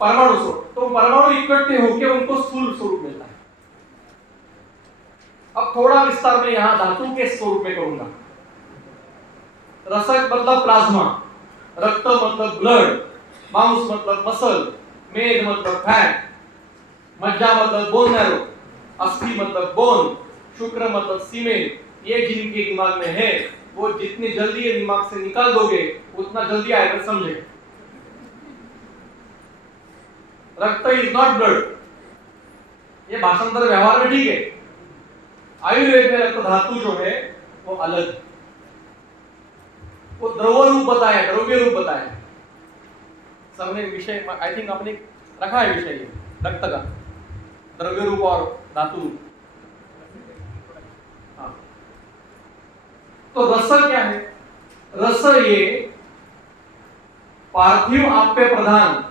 परमाणु स्वरूप। तो परमाणु इकट्ठे होकर उनको स्थूल स्वरूप मिलता है। अब थोड़ा विस्तार में यहां धातु के स्वरूप में करूंगा। रसक मतलब प्लाज्मा, रक्त मतलब ब्लड, मांस मतलब मसल, मेद मतलब फैट, मज्जा मतलब बोन मैरो, अस्थि मतलब बोन, शुक्र मतलब सीमेन। ये जिनके दिमाग में है वो जितनी जल्दी ये दिमाग से निकाल दोगे उतना जल्दी आएगा, समझे? रक्त इज नॉट ब्लड। ये भाषांतर व्यवहार में ठीक है। आयुर्वेद में रक्त धातु जो है वो अलग, वो द्रव्य रूप बताया। सबने विषय आई थिंक आपने रखा है विषय रक्त का, द्रव्य रूप और धातु रूप। हाँ। तो रस क्या है? रस ये पार्थिव आप्य प्रधान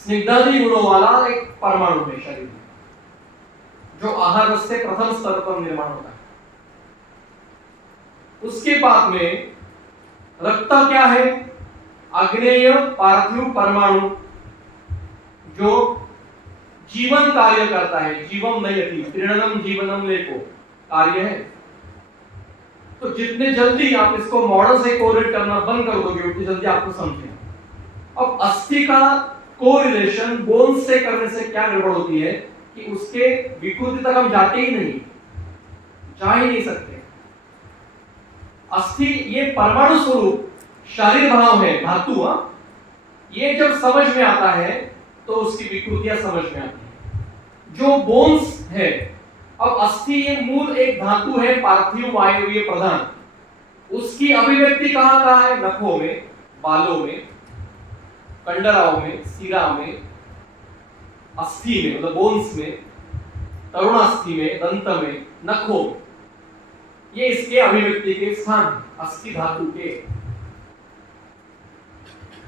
स्निग्धादि गुणों वाला एक परमाणु है शरीर में, जो आहार रस से प्रथम स्तर पर निर्माण होता है। उसके बाद में रक्त क्या है? आग्नेय पार्थिव परमाणु जो जीवन कार्य करता है। जीवम नयति त्रिणनम जीवनम लेको कार्य है। तो जितने जल्दी आप इसको मॉडल से कोरिलेट करना बंद कर दोगे उतनी जल्दी आपको समझेगा। अब अस्थि का कोरिलेशन बोन से करने से क्या गड़बड़ होती है कि उसके विकृति तक हम जाते ही नहीं, जा ही नहीं सकते। अस्थि ये परमाणु स्वरूप शरीर भाव है धातु, ये जब समझ में आता है तो उसकी विकृतियां समझ में आती है। जो बोन्स है, अब अस्थि ये मूल एक धातु है पार्थिव वायवीय प्रधान, उसकी अभिव्यक्ति कहां कहां है? नखों में, बालों में, कंडराओं में, सिरा में, अस्थि में मतलब बोन्स में, तरुणास्थि में, दंत में, नखों में, ये इसके अभिव्यक्ति के स्थान अस्थि धातु के।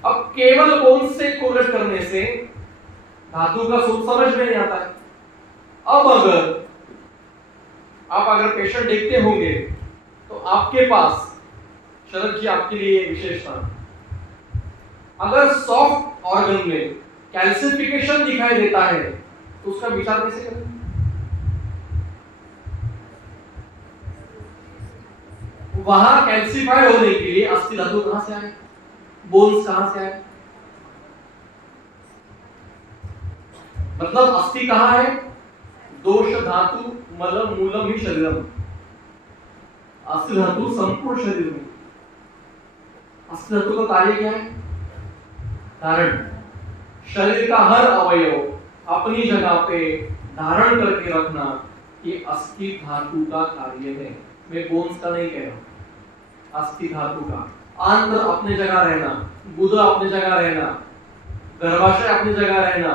अब केवल बोन्स से कोरिलेट करने से धातु का सूत्र समझ में नहीं आता है। अब अगर पेशेंट देखते होंगे तो आपके पास, शरद जी आपके लिए विशेषता, अगर सॉफ्ट ऑर्गन में कैल्सिफिकेशन दिखाई देता है तो उसका विचार कैसे करें? वहां कैल्सिफाइड होने के लिए अस्थि धातु कहां से आए, बोन्स कहां से आए? मतलब अस्थि कहां है? दोष धातु मलम मूलम ही शरीरम। अस्थि धातु संपूर्ण शरीर में। अस्थि धातु का कार्य क्या है? धारण। शरीर का हर अवयव अपनी जगह पे धारण करके रखना, ये अस्थि धातु का कार्य है। मैं बोन्स का नहीं कह रहा, अस्थि धातु का। आंत्र अपनी जगह रहना, गुदा अपनी जगह रहना, गर्भाशय अपनी जगह रहना,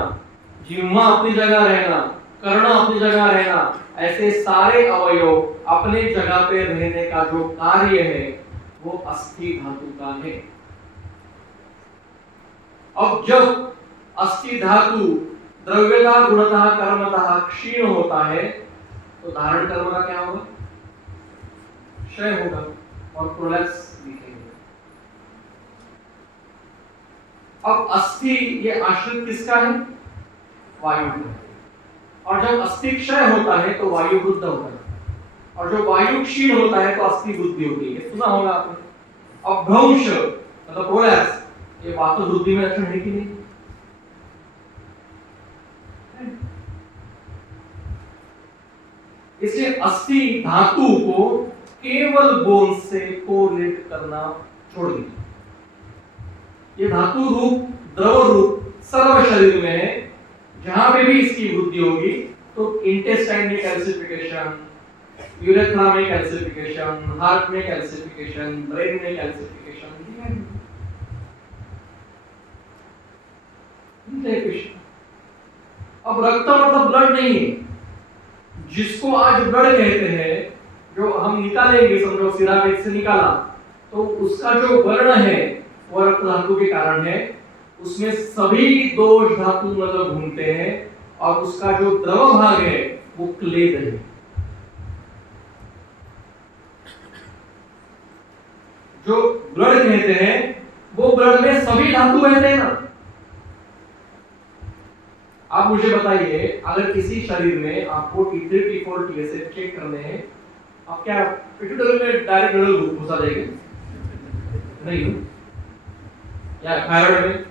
जिह्वा अपनी जगह रहना, कर्ण अपनी जगह रहना, ऐसे सारे अवयव अपने जगह पे रहने का जो कार्य है वो अस्थि धातु का है। अब जब अस्थि धातु द्रव्यता गुणतः कर्मतः क्षीण होता है तो धारण कर्म का क्या होगा? क्षय होगा और प्रोलैप्स दिखेंगे। अब अस्थि ये आश्रित किसका है? वायु का। और जब अस्थि क्षय होता है तो वायु वृद्ध होता है, और जो वायु क्षीण होता है तो अस्थि वृद्धि होती है। सुना होगा आपने। अब भ्रंश मतलब प्रोलैप्स, ये वातु वृद्धि में लक्षण है कि नहीं? इसलिए अस्थि धातु को केवल बोन से कोरिलेट करना छोड़ दीजिए। ये धातु रूप, द्रव रूप सर्व शरीर में है। जहां पे भी इसकी वृद्धि होगी तो इंटेस्टाइन में कैल्सिफिकेशन, यूरेथ्रा में कैल्सिफिकेशन, हार्ट में कैल्सिफिकेशन, ब्रेन में कैल्सिफिकेशन। अब रक्त मतलब ब्लड नहीं है। जिसको आज ब्लड कहते हैं, जो हम निकालेंगे, समझो सिरावेद से निकाला, तो उसका जो वर्ण है वो रक्त धातु के कारण है। उसमें सभी दोष धातु मतलब घूमते हैं, और उसका जो द्रव भाग है वो क्लेद है। जो ब्लड कहते हैं वो ब्लड में सभी धातु रहते हैं ना। आप मुझे बताइए, अगर किसी शरीर में आपको T3, T4, TSH चेक करने हैं, आप क्या पिट्यूटरी में डायरेक्ट नडल घुसा देंगे? नहीं हो। या थायराइड में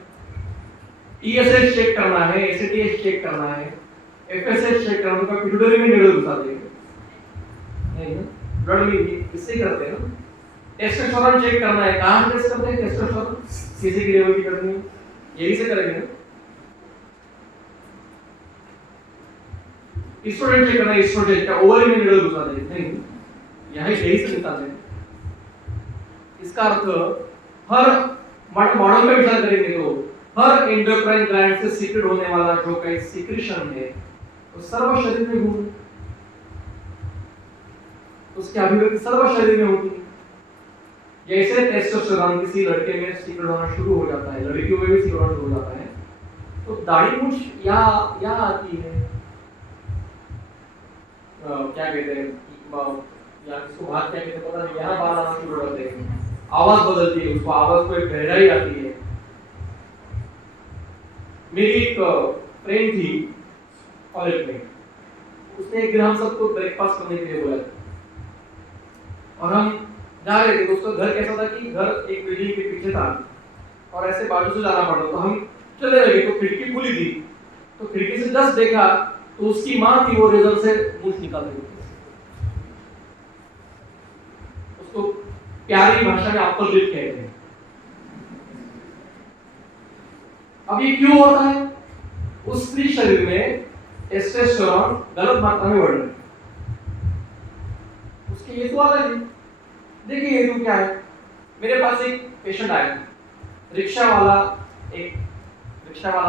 TSH चेक करना है, ACTH चेक करना है, FSH चेक करना है, तो पिट्यूटरी में नडल घुसा देंगे? नहीं ना। ब्लड में इससे करते हैं ना। टेस्टोस्टेरोन चेक करना है, कहां टेस्ट करते हैं टेस्टोस्टेरोन? किसी की लेवल की करनी है, यही से करेंगे ना। एस्ट्रोजन चेक करना है, एस्ट्रोजन क्या ओवरी में निडल घुसा देंगे? नहीं, यही से निकाल देंगे। इसका अर्थ हर मॉडल में विचार करेंगे तो हर एंडोक्राइन ग्लैंड से सीक्रेट होने वाला जो कई सीक्रेशन है वो सर्व शरीर में घूम, उसकी अभिव्यक्ति सर्व शरीर में होती है। जैसे टेस्टोस्टेरोन किसी लड़के में सीक्रेट होना शुरू हो जाता है, लड़कियों में भी सीक्रेट होना शुरू हो जाता है, तो दाढ़ी मूंछ यहाँ आती है। क्या कहते हैं, या इसको बात क्या कहते हैं पता नहीं, यहाँ बाल आना शुरू हो जाते हैं, आवाज बदलती है, उसको आवाज को एक गहराई आती है। मेरी एक फ्रेंड थी कॉलेज में, उसने एक दिन हम सबको ब्रेकफास्ट करने के लिए बोला और हम जा रहे थे। तो उसका घर कैसा था कि घर एक बिल्डिंग के पीछे था और ऐसे बाजू से जाना पड़ता, तो हम चले लगे। तो खिड़की खुली थी, तो खिड़की से जस्ट देखा तो उसकी माँ थी, वो रेजर से मूंछ निकाल रही थी। उसको प्यारी भाषा में अपर लिप कहते हैं, अब ये क्यों होता है? उस स्त्री शरीर में टेस्टोस्टेरोन गलत मात्रा में बढ़ रहा है। उसके हेतु अलग है। देखिए हेतु क्या है। मेरे पास एक पेशेंट आया, रिक्शा वाला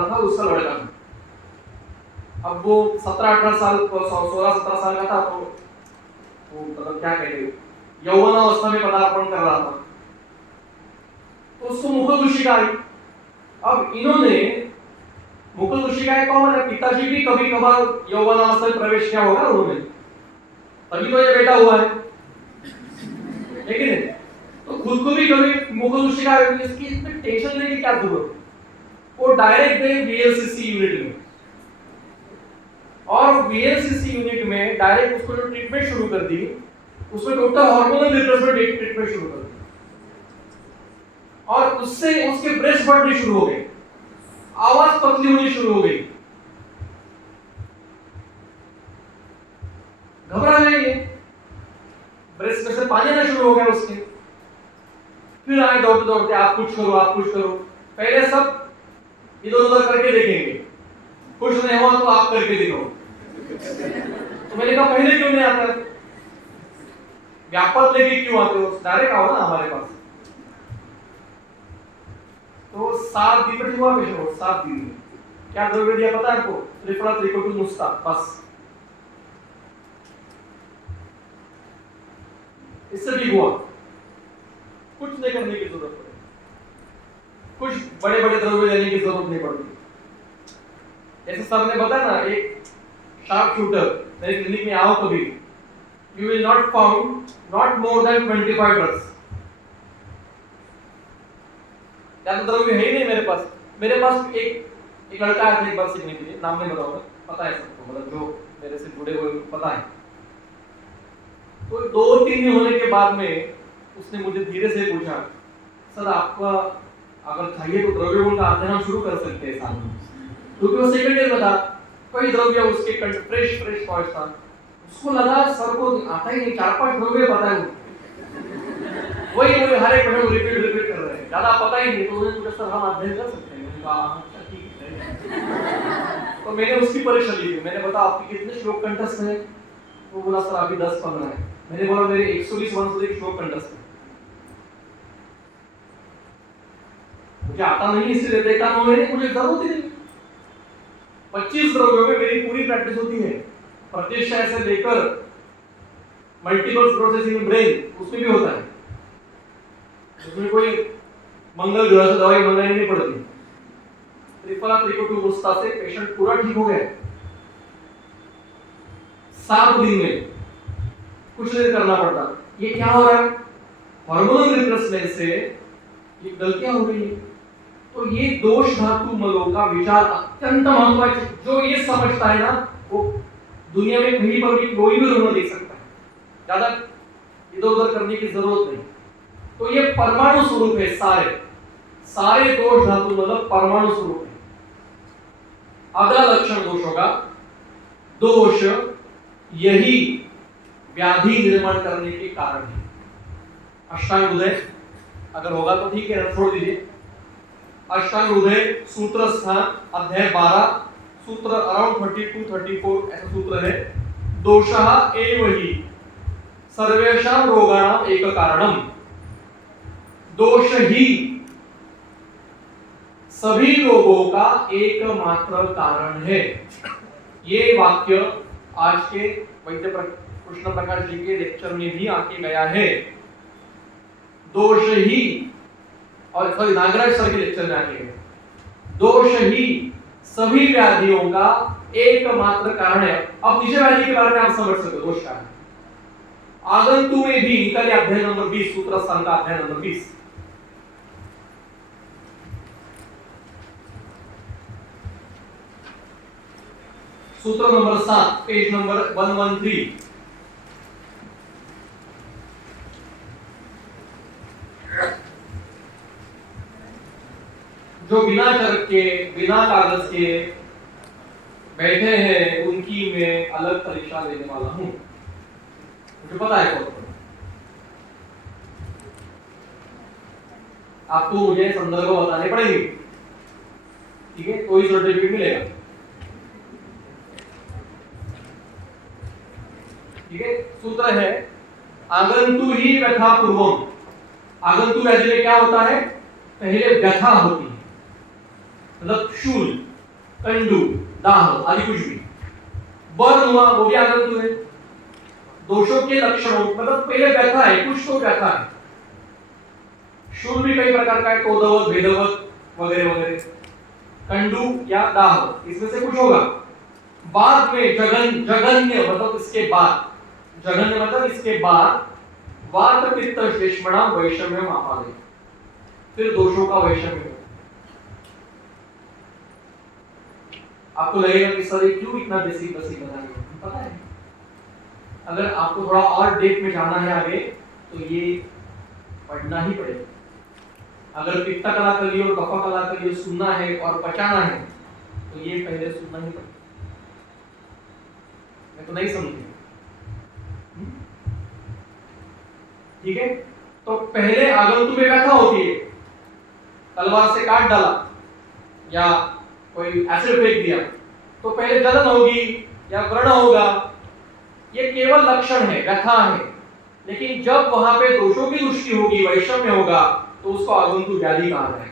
था, उसका लड़का था। अब वो 17-18 साल 16-17 साल का था, तो वो मतलब क्या कहते हैं, यौवनावस्था में पदार्पण कर रहा था। तो उसको मुखदुशिका आई। अब इन्होंने मुखदुशिका कौन है? पिताजी भी कभी कभार यौवनावस्था में प्रवेश किया होगा उन्होंने, तभी तो ये बेटा हुआ है, लेकिन तो खुद को भी कभी मुखदुशिका आई। इसकी इसमें टेंशन लेने की क्या जरूरत है? वो डायरेक्ट गए वीएलसीसी यूनिट में, और वीएलसीसी यूनिट में डायरेक्ट उसको जो ट्रीटमेंट शुरू कर दी, उसमें टोटल हार्मोनल रिप्लेसमेंट ट्रीटमेंट शुरू कर दी, और उससे उसके ब्रेस्ट बढ़ने शुरू हो गए, आवाज पतली होनी शुरू हो गई। घबरा गए ये, ब्रेस्ट में से पानी आना शुरू हो गया उसके। फिर आए दौड़ते दौड़ते, आप कुछ करो। पहले सब इधर उधर करके देखेंगे, कुछ नहीं हुआ तो आप करके दिखाओ। तो मैंने कहा पहले क्यों नहीं आता? व्यापक लेके क्यों आते हो? डायरेक्ट आओ ना हमारे पास। तो 7 दिन में हुआ पेशेंट, 7 दिन में क्या द्रव्य दिया पता है आपको? त्रिफला त्रिकोटु मुस्ता, बस इससे भी हुआ। कुछ नहीं करने की जरूरत पड़े, कुछ बड़े बड़े द्रव्य लेने की जरूरत नहीं पड़ती। जैसे सर ने बताया ना, एक शार्प शूटर मेरे क्लिनिक में आओ कभी, you will not found not more than 25 drugs. ज्यादा द्रव्य है ही नहीं मेरे पास। मेरे पास एक लड़का आया था एक बार सीखने के लिए, नाम नहीं बताऊंगा, पता है सबको, मतलब जो मेरे से जुड़े हुए पता है। तो 2-3 दिन होने के बाद में उसने मुझे धीरे से पूछा, सर आपका अगर चाहिए तो द्रव्य गुण का अध्ययन शुरू कर सकते हैं साथ में, क्योंकि वो सेकंड ईयर में था। कोई द्रव्य उसके फ्रेश पॉइंट था, उसको लगा सर को आता ही नहीं, 4-5 द्रव्य पता है, वही हर एक पढ़े रिपीट कर रहे हैं, ज्यादा पता ही नहीं। तो उन्होंने पूछा सर हम अध्ययन कर सकते हैं? मैंने कहा अच्छा ठीक है। तो मैंने उसकी परीक्षा ली थी, मैंने बताया आपके कितने श्लोक कंठस्थ हैं? वो बोला सर अभी 10-15 है। मैंने बोला मेरे 120 वंश से श्लोक कंठस्थ है, मुझे आता नहीं इसलिए देता हूं, मैंने मुझे जरूरत ही नहीं। 25 द्रव्यों में मेरी पूरी प्रैक्टिस होती है, प्रतिशय से लेकर मल्टीपल प्रोसेसिंग इन ब्रेन, उसमें भी होता है। उसमें कोई मंगल ग्रह से दवाई मंगानी नहीं पड़ती। त्रिफला त्रिकोटु मुस्ता से पेशेंट पूरा ठीक हो गया 7 दिन में, कुछ नहीं करना पड़ता। ये क्या हो रहा है? हार्मोनल रिप्लेसमेंट से ये गलतियां हो रही है। तो ये दोष धातु मलों का विचार अत्यंत महत्वपूर्ण। जो ये समझता है ना, वो दुनिया में कहीं पर भी कोई भी रोग देख सकता है, ज्यादा इधर उधर करने की जरूरत नहीं। तो ये परमाणु स्वरूप है, सारे दोष धातु मतलब परमाणु स्वरूप है। अगला लक्षण दोषों का, दोष यही व्याधि निर्माण करने के कारण है। अष्टांग उदय अगर होगा तो ठीक है, छोड़ दीजिए। अष्टांग उदय सूत्र स्थान अध्याय 12 सूत्र अराउंड 32-34 ऐसा सूत्र है। दोषः एव हि सर्वेषां रोगाणां एक कारणम। दोष ही सभी रोगों का एकमात्र कारण है। ये वाक्य आज के वैद्य कृष्ण प्रकाश जी के लेक्चर में भी आके गया है। दोष ही, और सॉरी नागराज सर के लेक्चर में आके गया, दोष ही सभी व्याधियों का एकमात्र कारण है। अब नीचे व्याधि के बारे में आप समझ सकते हो। दोष का आगंतु में भी निकले अध्याय नंबर 20 सूत्र स्थान का अध्याय नंबर 20 सूत्र नंबर 7 पेज नंबर 113। जो बिना चरक के बिना कागज के बैठे हैं उनकी मैं अलग परीक्षा लेने वाला हूं। मुझे पता है कौन। आपको मुझे संदर्भ बताने पड़ेंगे। ठीक है, तो ही सर्टिफिकेट मिलेगा। ठीक है, सूत्र है आगंतु ही व्यथा पूर्वम। आगंतु व्याधि में क्या होता है, पहले व्यथा होती है, मतलब शूल, कंडू, दाह आदि कुछ भी, बर्न हुआ वो भी आगंतु है। दोषों के लक्षणों मतलब पहले व्यथा है, कुछ तो व्यथा है। शूल भी कई प्रकार का है, तोदवत, भेदवत वगैरह वगैरह। कंडू या दाह इसमें से कुछ होगा। बाद में जघन्य मतलब इसके बाद, जघन्य मतलब इसके बाद वात पित्त श्लेष्मणा वैषम्यम आपादे, फिर दोषों का वैषम्य। आपको लगेगा कि सर क्यों इतना बेसिक बेसिक बता रहे हैं, पता है अगर आपको थोड़ा और डेप्थ में जाना है आगे तो ये पढ़ना ही पड़ेगा। अगर पित्त कला कली और कफ कला कली सुनना है और पचाना है तो ये पहले सुनना ही पड़ेगा। मैं तो नहीं समझी, ठीक है। तो पहले आगंतु में व्यथा होती है, तलवार से काट डाला या कोई एसिड फेंक दिया तो पहले जलन होगी या व्रण होगा, ये केवल लक्षण है, व्यथा है। लेकिन जब वहां पे दोषों की दृष्टि होगी, वैषम्य होगा, तो उसको आगंतु व्याधि कहा जाएगा।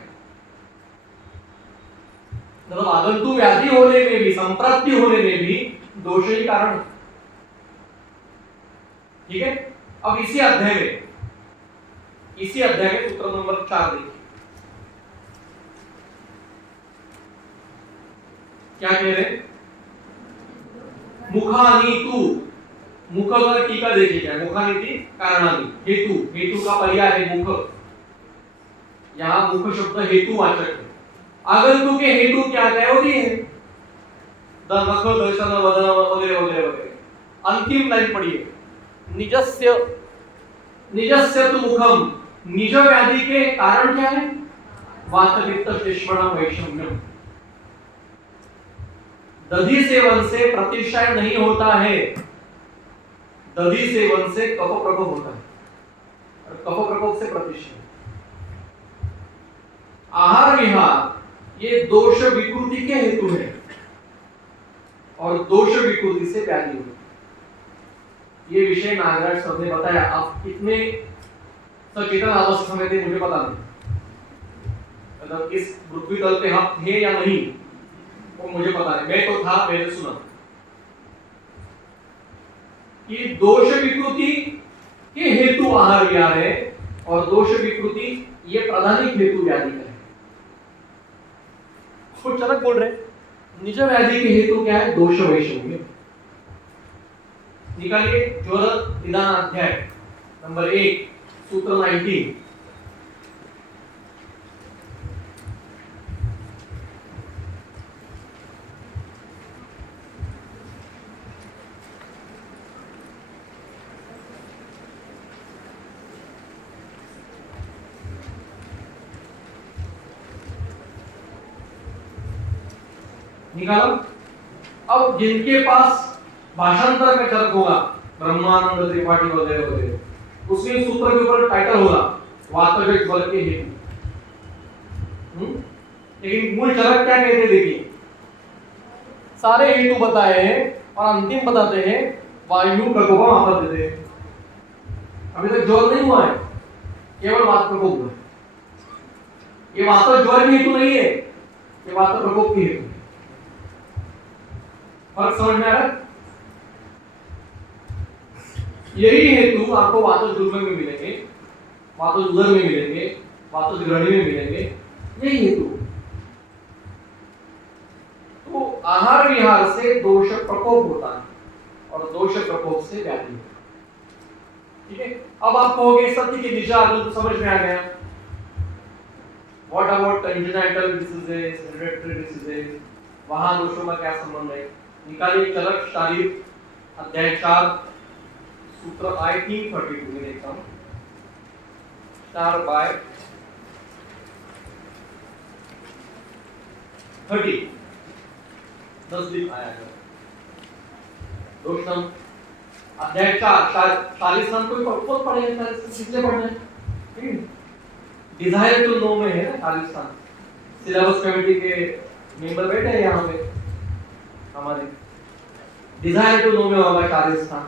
मतलब आगंतु व्याधि होने में भी, संप्राप्ति होने में भी दोष ही कारण है। ठीक है, अब इसी अध्याय में सूत्र नंबर 4 देखिए क्या कह रहे, मुखानीतु, मुख का टीका देखिए, मुखानीति कारणानि, हेतु, हेतु का पर्याय है मुख, यहाँ मुख शब्द हेतुवाचक है। आगंतु के हेतु क्या क्या होती है, नख, दर्शन, वदन वगैरह वगैरह वगैरह। अंतिम लाइन पढ़िए, निजस्य तु मुखम, निज व्याधि के कारण क्या है, वात पित्त श्लेष्मणा वैषम्यम। दधि सेवन से प्रतिशय नहीं होता है, दधि सेवन से कफ प्रकोप होता है और कफ प्रकोप से प्रतिशय। आहार विहार ये दोष विकृति के हेतु है और दोष विकृति से व्याधि होती है। ये विषय नागराज सर ने बताया, आप कितने सचेतन अवस्था में थे मुझे पता नहीं, मतलब इस पृथ्वी तल पे हम थे या नहीं वो मुझे पता नहीं, मैं तो था, मैंने सुना कि दोष विकृति के हेतु आहार विहार है और दोष विकृति ये प्रधानिक हेतु व्याधि का है। कुछ अलग बोल रहे, निज व्याधि के हेतु क्या है, दोष वैषम्य। निकालिए ज्वर निदान अध्याय नंबर 1 सूत्र 19। निकालो। अब जिनके पास भाषांतर में चरक होगा, ब्रह्मानंद त्रिपाठी वगैरह वगैरह, उसमें सूत्र के ऊपर टाइटल होगा वातविक बल के हेतु। लेकिन मूल चरक क्या कहते हैं देखिए, सारे हेतु बताए हैं और अंतिम बताते हैं वायु प्रकोप आपद देते हैं। अभी तक ज्वर नहीं हुआ है, केवल वात प्रकोप हुआ है। ये वास्तव ज्वर की हेतु नहीं है, ये वात प्रकोप की हेतु। फर्क समझ में आ रहा है? यही हेतु आपको वातज में मिलेंगे, वातज उदर में मिलेंगे, वातज ग्रहणी में मिलेंगे, यही हेतु। तो आहार विहार से दोष प्रकोप होता है और दोष प्रकोप से व्याधि होती है। ठीक है, अब आप कहोगे सत्य की दिशा तो समझ में आ गया। What about congenital diseases, hereditary diseases, वहां दोषों का क्या संबंध है? निकालिए चरक शारीर अध्याय 4 सूत्र आई थिंक 32 में देखता हूं, 4/30 10 दिन आया है। दोषम अध्याय 4 40 नाम कोई बहुत पढ़ेगा, 40 किसने पढ़ना है? डिजायर टू नो में है ना 40 नाम, सिलेबस कमेटी के मेंबर बैठे हैं यहाँ पे हमारे। डिजायर टू नो में होगा शारीर स्थान,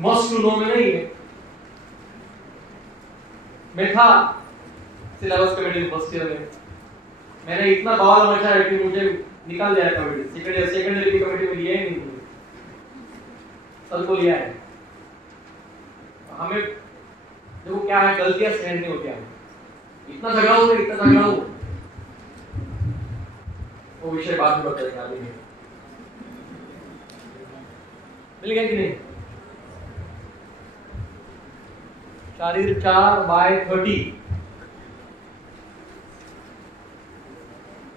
मस्ट टू नो में नहीं है। मैं था सिलेबस कमेटी फर्स्ट ईयर में, मैंने इतना बवाल मचाया कि मुझे निकाल दिया कमेटी, सेकंड ईयर की कमेटी में लिया ही नहीं मुझे, सबको लिया है। हमें देखो क्या है, गलतियां सहन नहीं होती, इतना झगड़ा हो इतना झगड़ा हो, वो विषय बाद में बताएंगे आगे। मिल गया कि नहीं? शारीर 4/30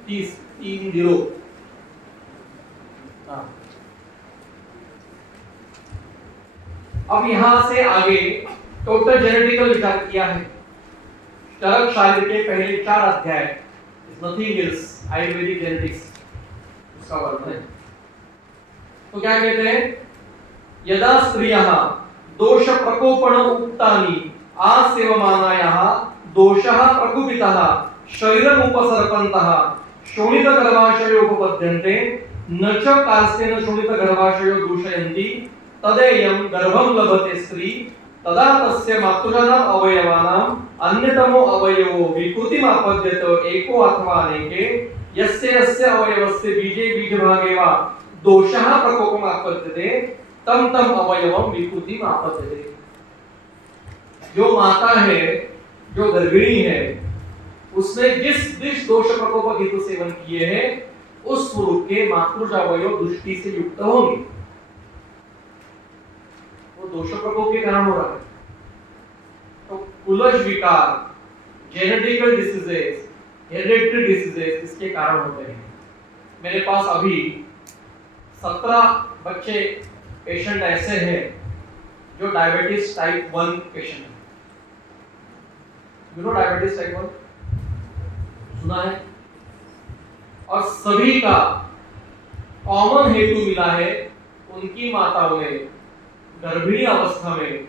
30। हाँ, अब यहां से आगे टोटल जेनेटिकल विचार किया है। चरक शारीर के पहले 4 अध्याय is nothing else Ayurvedic genetics, उसका वर्णन है। तो क्या कहते हैं, यदा स्त्रियः दोष प्रकोपण उक्तानि आसेवमानायाः दोषः प्रकुपितः शरीरम् उपसर्पन्तः शोणित गर्भाशयो उपपद्यन्ते न च कार्स्तेन शोणित गर्भाशयो दूषयन्ति तदेयं गर्भं लभते स्त्री तदा तस्य मातृजानाम् अवयवानाम् अन्यतमो अवयवो विकृतिम् आपद्यत एको अथवा अनेके यस्य यस्य अवयवस्य बीजे बीजभागे वा दोषः प्रकोपम् आपद्यते तम तम अवयवम विकृतिम् आपद्यते। जो माता है, जो गर्भिणी है, उसने जिस दोष प्रकोप हेतु सेवन किए हैं उस पुरुष के मातृज अवयव दृष्टि से युक्त होंगे। वो दोष प्रकोप के कारण हो रहा है। तो कुलज विकार, जेनेटिकल डिसीजेस, हेरिडिटरी डिसीजेस इसके कारण होते हैं। मेरे पास अभी 17 बच्चे पेशेंट ऐसे हैं जो डायबिटीज टाइप 1 पेशेंट है। यू नो डायबिटीज टाइप 1 सुना है? और सभी का कॉमन हेतु मिला है, उनकी माताओं ने गर्भिणी अवस्था में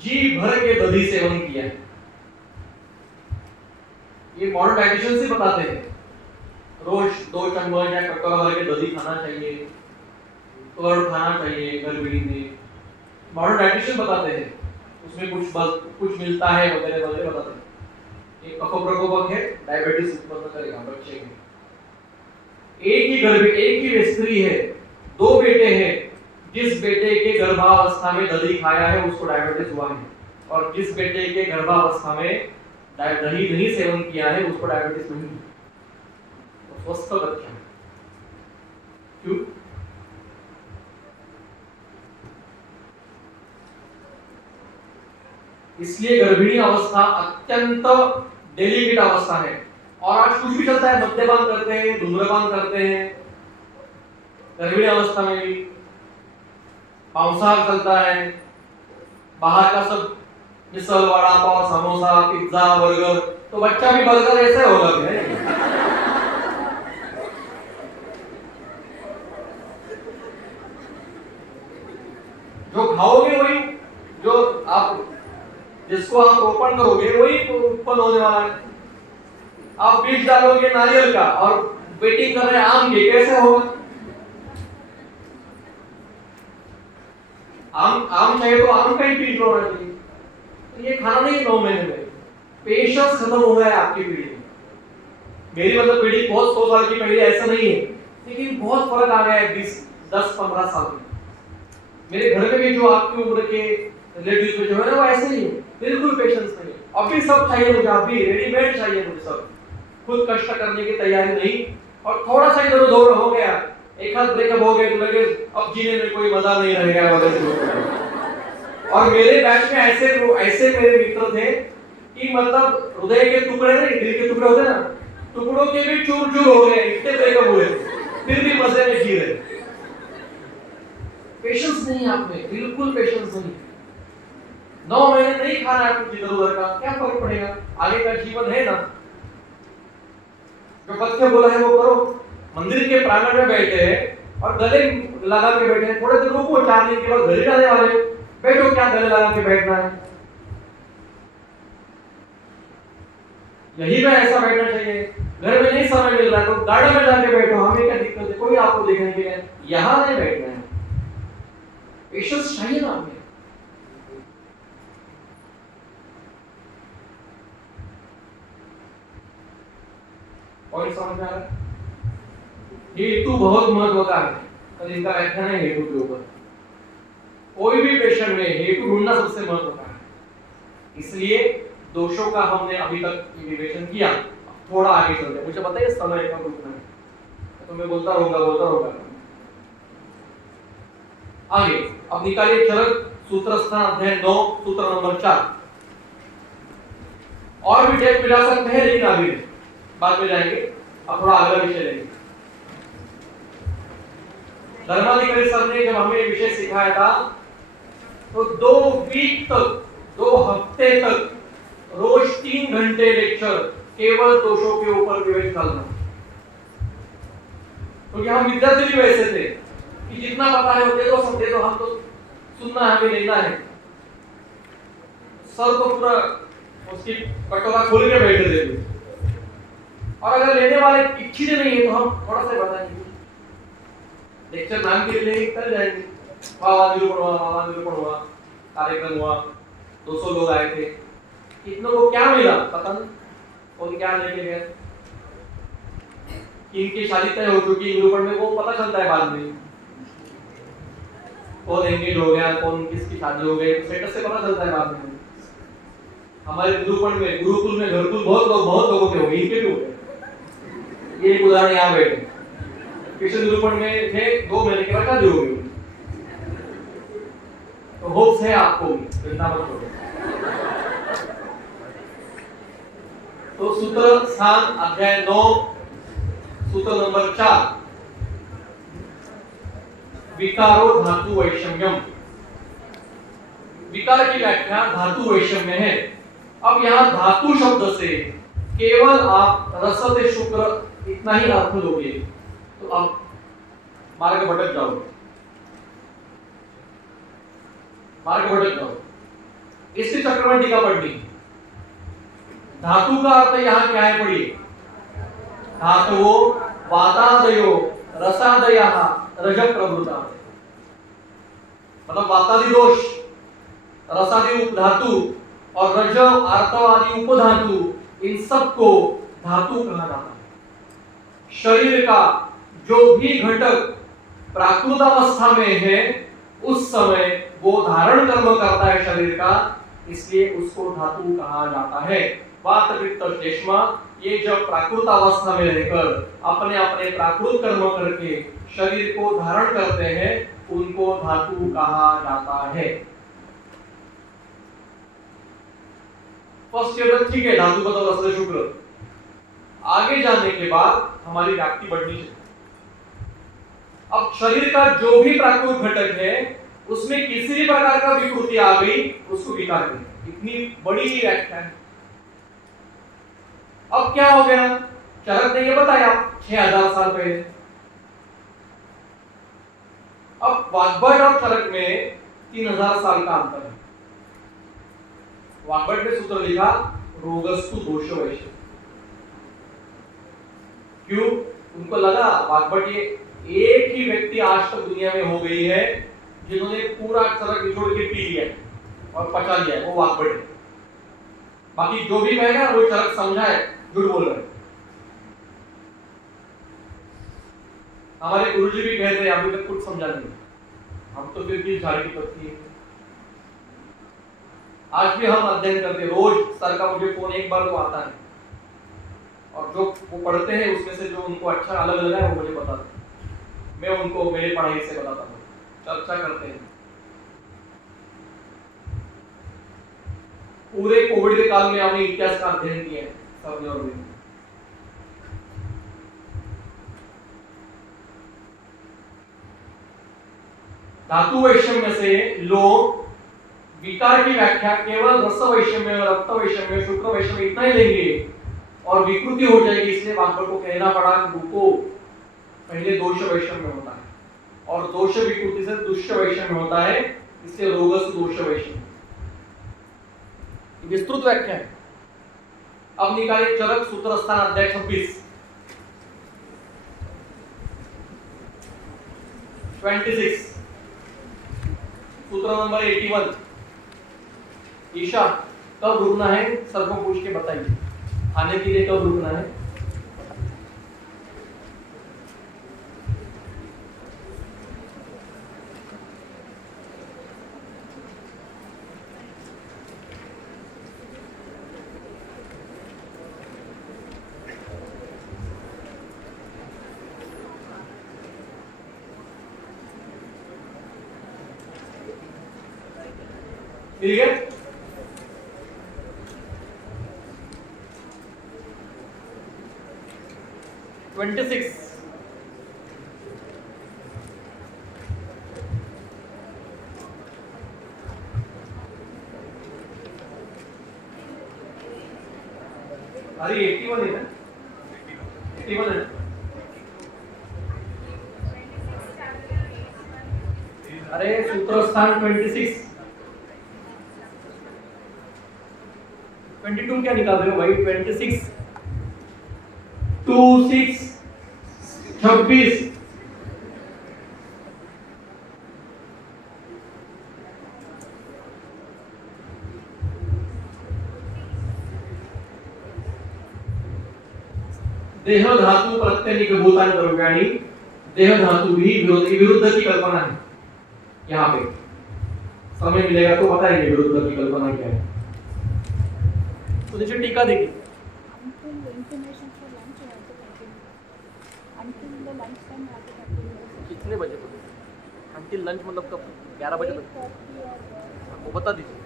जी भर के दही सेवन किया है। ये मॉडर्न डाइटिशियन से बताते हैं, रोज 2 चम्मच या कटोरा भर के दही खाना चाहिए, कर्ड खाना चाहिए गर्भिणी में। मॉडर्न डाइटिशियन बताते हैं, उसमें कुछ मिलता है वगैरह वगैरह बताते हैं। एक कफ प्रकोपक है, डायबिटीज उत्पन्न करेगा बच्चे में। एक ही स्त्री है, 2 बेटे हैं, जिस बेटे के गर्भावस्था में दही खाया है उसको डायबिटीज हुआ है, और जिस बेटे के गर्भावस्था में दही नहीं सेवन किया है उसको डायबिटीज नहीं है। तो स्वस्थ बच्चा है। क्यों? इसलिए गर्भिणी अवस्था अत्यंत डेलिकेट अवस्था है। और आज कुछ भी चलता है, मद्यपान करते हैं, धूम्रपान करते हैं, गर्भिणी अवस्था में भी मांसाहार चलता है, बाहर का सब मिसल, वड़ा पाव, समोसा, पिज्जा, बर्गर, तो बच्चा भी बर्गर ऐसे होगा है। जो खाओगे वही, जो आप जिसको आप रोपण करोगे वही उत्पन्न होने वाला है। आप बीज डालोगे नारियल का और वेटिंग कर रहे हैं आम के, कैसे होगा? आम चाहिए तो आम का ही बीज होना चाहिए। तो ये खाना नहीं 9 महीने में। पेशेंस खत्म हो गया है आपकी पीढ़ी में। मेरी मतलब पीढ़ी बहुत 100 साल की पीढ़ी ऐसा नहीं है, लेकिन बहुत फर्क आ गया है 10-15 साल में। मेरे घर में भी जो आपकी उम्र के रिलेटिव्स में जो है ना, वो ऐसे ही है, बिल्कुल पेशेंस नहीं है। अभी सब चाहिए मुझे, अभी रेडीमेड चाहिए मुझे सब, खुद कष्ट करने की तैयारी नहीं। और थोड़ा सा इधर उधर हो गया, एक हाथ ब्रेकअप हो गया तो लगे अब जीने में कोई मजा नहीं रहेगा वगैरह। और मेरे बैच में ऐसे मेरे मित्र थे कि मतलब हृदय के टुकड़े नहीं, दिल के टुकड़े होते ना, टुकड़ों के भी चूर चूर हो गए, इतने ब्रेकअप हुए, फिर भी मजे में जी रहे। पेशेंस नहीं है आप में, बिल्कुल पेशेंस नहीं। 9 महीने नहीं खाना है कुछ इधर उधर का, क्या फर्क पड़ेगा? आगे का जीवन है ना, जो पथ्य बोला है वो करो। मंदिर के प्रांगण में बैठे हैं और गले लगा के बैठे हैं, थोड़े देर रुको, 4 दिन के बाद घर जाने वाले, बैठो, क्या गले लगा के बैठना है? यही में ऐसा बैठना चाहिए। घर में नहीं समय मिल रहा तो गार्डन में जाके बैठो, हमें क्या दिक्कत है, कोई आपको देखने के लिए यहाँ नहीं बैठना है। पेशेंस चाहिए ना हमें। और समझ में आ रहा है? हेतु बहुत महत्व का है, कल इनका व्याख्यान है हेतु के ऊपर। कोई भी पेशेंट में हेतु ढूंढना सबसे महत्व का है। इसलिए दोषों का हमने अभी तक विवेचन किया, थोड़ा आगे चलते। मुझे पता है समय का रुकना है, तो मैं बोलता रहूंगा। आगे अब निकालिए चरक सूत्र स्थान अध्याय 9 सूत्र नंबर 4। और भी डेट मिला सकते हैं लेकिन अभी बाद में जाएंगे, अब थोड़ा अगला विषय लेंगे। धर्माधिकारी सर ने जब हमें विषय सिखाया था तो 2 वीक तक, 2 हफ्ते तक रोज 3 घंटे लेक्चर केवल दोषों के ऊपर विवेचन करना। क्योंकि हम विद्यार्थी भी वैसे थे कि जितना पता है होते तो समझे, तो हम तो सुनना है, हमें लेना है। सर तो पूरा उसकी कटोरा खोल के बैठे थे, और अगर लेने वाले इच्छित नहीं है तो हम थोड़ा सा बताएंगे, लेक्चर नाम के लिए कर जाएंगे। निरूपण हुआ, कार्यक्रम हुआ, 200 लोग आए थे, कितनों को क्या मिला पता नहीं, और क्या लेके गए, किनकी शादी तय हो चुकी निरूपण में वो पता चलता है बाद में, कौन एंगेज हो गया, कौन किसकी शादी हो गई, स्टेटस से पता चलता है बाद में। हमारे निरूपण में, गुरुकुल में, घरकुल बहुत लोगों के हो गए, इनके भी हो गए। ये एक उदाहरण यहाँ बैठे कृष्ण निरूपण में थे, 2 महीने के बाद शादी हो गई। तो होप्स है आपको भी, चिंता मत करो। तो सूत्र स्थान अध्याय 9 सूत्र नंबर 4, विकारो धातु वैषम्यम। विकार की व्याख्या धातु वैषम्य है। अब यहाँ धातु शब्द से केवल आप रसते शुक्र इतना ही अर्थ लोगे तो अब मार्ग भटक जाओगे, इससे चक्रवर्ण टीका पढ़नी। धातु का अर्थ यहाँ क्या है पढ़िए, धातुओ वातादयो रसादयः रज प्रभृता, मतलब वातादि दोष, रसादि उपधातु और रज आर्तव आदि उपधातु, इन सबको धातु कहा जाता है। शरीर का जो भी घटक प्राकृत अवस्था में है उस समय वो धारण कर्म करता है शरीर का, इसलिए उसको धातु कहा जाता है। वात पित्त श्लेष्मा, ये जब प्राकृत अवस्था में रहकर अपने अपने प्राकृत कर्म करके शरीर को धारण करते हैं उनको धातु कहा जाता है। फर्स्ट ईयर ठीक है, धातु का तो रस शुक्र। आगे जाने के बाद हमारी व्याप्ति बढ़नी चाहिए। अब शरीर का जो भी प्राकृत घटक है उसमें किसी भी प्रकार का विकृति आ गई उसको विकार कहते हैं। इतनी बड़ी व्याख्या है। अब क्या हो गया, चरक ने ये बताया 6000 साल पहले। अब वाग्भट और चरक में 3000 साल का अंतर है। वाग्भट ने सूत्र लिखा रोगस्तु दोष वैश्य। क्यों? उनको लगा वाग्भट ये एक ही व्यक्ति आज तक दुनिया में हो गई है जिन्होंने पूरा चरक निचोड़ के पी लिया और पचा लिया, वो वाग्भट है। बाकी जो भी कहेगा वो चरक समझा है, झूठ बोल रहा है। हमारे गुरुजी भी कहते हैं अभी तक कुछ समझा नहीं, हम तो फिर भी झाड़ी की पत्ती है। आज भी हम अध्ययन करते हैं, रोज सर का मुझे फोन एक बार तो आता है और जो वो पढ़ते हैं उसमें से जो उनको अच्छा अलग लगा है वो मुझे बताते हैं, मैं उनको मेरे पढ़ाई से बताता हूँ, चर्चा करते हैं। पूरे कोविड के काल में हमने इतिहास का अध्ययन किया है सबने और मैंने। धातु वैषम्य से लोग विकार की व्याख्या केवल रस वैषम्य, रक्त वैषम्य, शुक्र वैषम्य इतना ही लेंगे और विकृति हो जाएगी। इसलिए वाग्भट को कहना पड़ा रुको, पहले दोष वैषम्य होता है और दोष विकृति से दुष्ट वैषम्य होता है, इसलिए रोगस दोष वैषम्य। विस्तृत व्याख्या है। अब निकालिए चरक सूत्र स्थान अध्याय 26 26 सूत्र नंबर 81। ईशा, कब रुकना है सर को पूछ के बताइए, खाने के लिए कब रुकना है। मिल गया? ट्वेंटी सिक्स अरे 81 है ना, 81 है। अरे सूत्र स्थान 26, 22 क्या निकाल रहे हो भाई? 26 2 6 26 देह धातु प्रत्यनिक भूतान द्रव्याणी, देह धातु भी विरुद्ध की कल्पना है। यहाँ पे समय मिलेगा तो बताएंगे विरुद्ध की कल्पना क्या है। तो नीचे टीका देखिए, कितने बजे तक? अंटिल लंच मतलब कब? 11 बजे तक? वो बता दीजिए।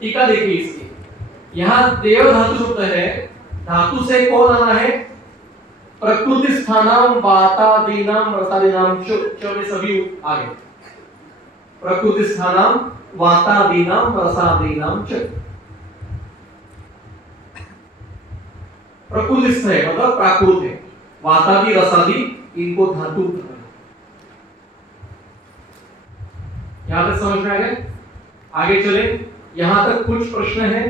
टीका देखिए इसकी, यहाँ देव धातु शब्द है, धातु से कौन आना है? प्रकृति स्थानाम वातादीनाम रसादीनाम च में सभी आ गए। प्रकृति स्थानाम वातादीनाम रसादीनाम च, प्रकृतिस्थ है मतलब प्राकृत है, वातादि रसादि इनको धातु है। यहां तक समझ में आ गया? आगे चले, यहां तक कुछ प्रश्न है,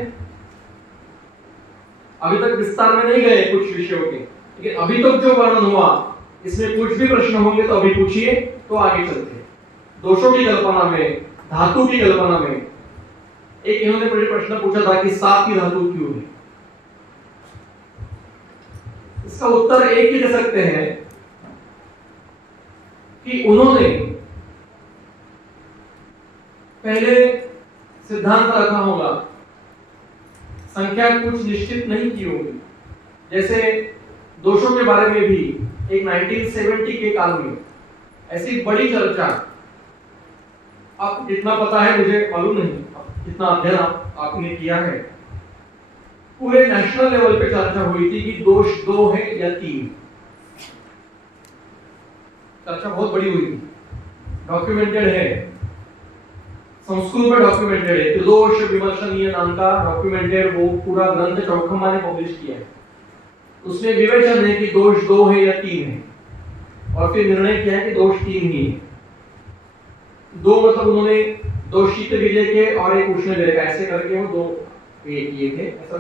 अभी तक विस्तार में नहीं गए कुछ विषयों के, लेकिन अभी तक जो वर्णन हुआ इसमें कुछ भी प्रश्न होंगे तो अभी पूछिए, तो आगे चलते हैं। दोषों की कल्पना में, धातु की कल्पना में एक इन्होंने प्रश्न पूछा था कि सात की धातु क्यों है। इसका उत्तर एक ही दे सकते हैं कि उन्होंने पहले सिद्धांत रखा होगा, संख्या कुछ निश्चित नहीं की होगी। जैसे दोषों के बारे में भी एक 1970 के काल में ऐसी बड़ी चर्चा, अब जितना पता है मुझे मालूम नहीं, जितना अध्ययन आपने किया है, पूरे नेशनल लेवल पे चर्चा हुई थी कि दोष 2 है या 3। चर्चा बहुत बड़ी हुई थी, डॉक्यूमेंटेड है, संस्कृत में डॉक्यूमेंटेड है। त्रिदोष विमर्शनीय नाम का डॉक्यूमेंटेड वो पूरा ग्रंथ चौखमा ने पब्लिश किया है। उसमें विवेचन है कि दोष 2 है या 3 है, और फिर निर्णय किया है कि दोष 3 ही है। 2 मतलब उन्होंने 2 शीत विजय के और एक उष्ण विजय का ऐसे करके वो 2 ये किए थे। ऐसा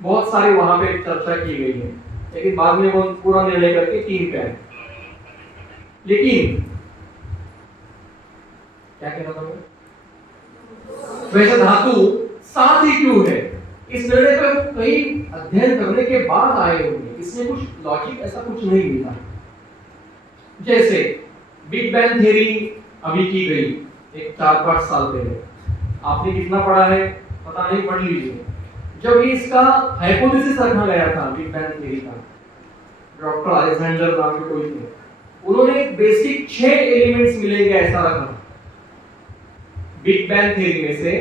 बहुत सारे वहां पे चर्चा की गई है, लेकिन बाद में वो पूरा निर्णय करके 3 पे आए। लेकिन क्या कहना था मैं, वैसे धातु 7 ही क्यों है, इस निर्णय पर कई अध्ययन करने के बाद आए होंगे। इसमें कुछ लॉजिक ऐसा कुछ नहीं मिला। जैसे बिग बैंग थ्योरी अभी की गई एक 4-5 साल पहले, आपने कितना पढ़ा है पता नहीं, पढ़ लीजिए। जब इसका हाइपोथेसिस रखा गया था बिग बैंग थ्योरी का, डॉक्टर अलेक्जेंडर नाम के कोई थे, उन्होंने एक बेसिक 6 एलिमेंट्स मिलेंगे ऐसा रखा। बिग बैंग थ्योरी में से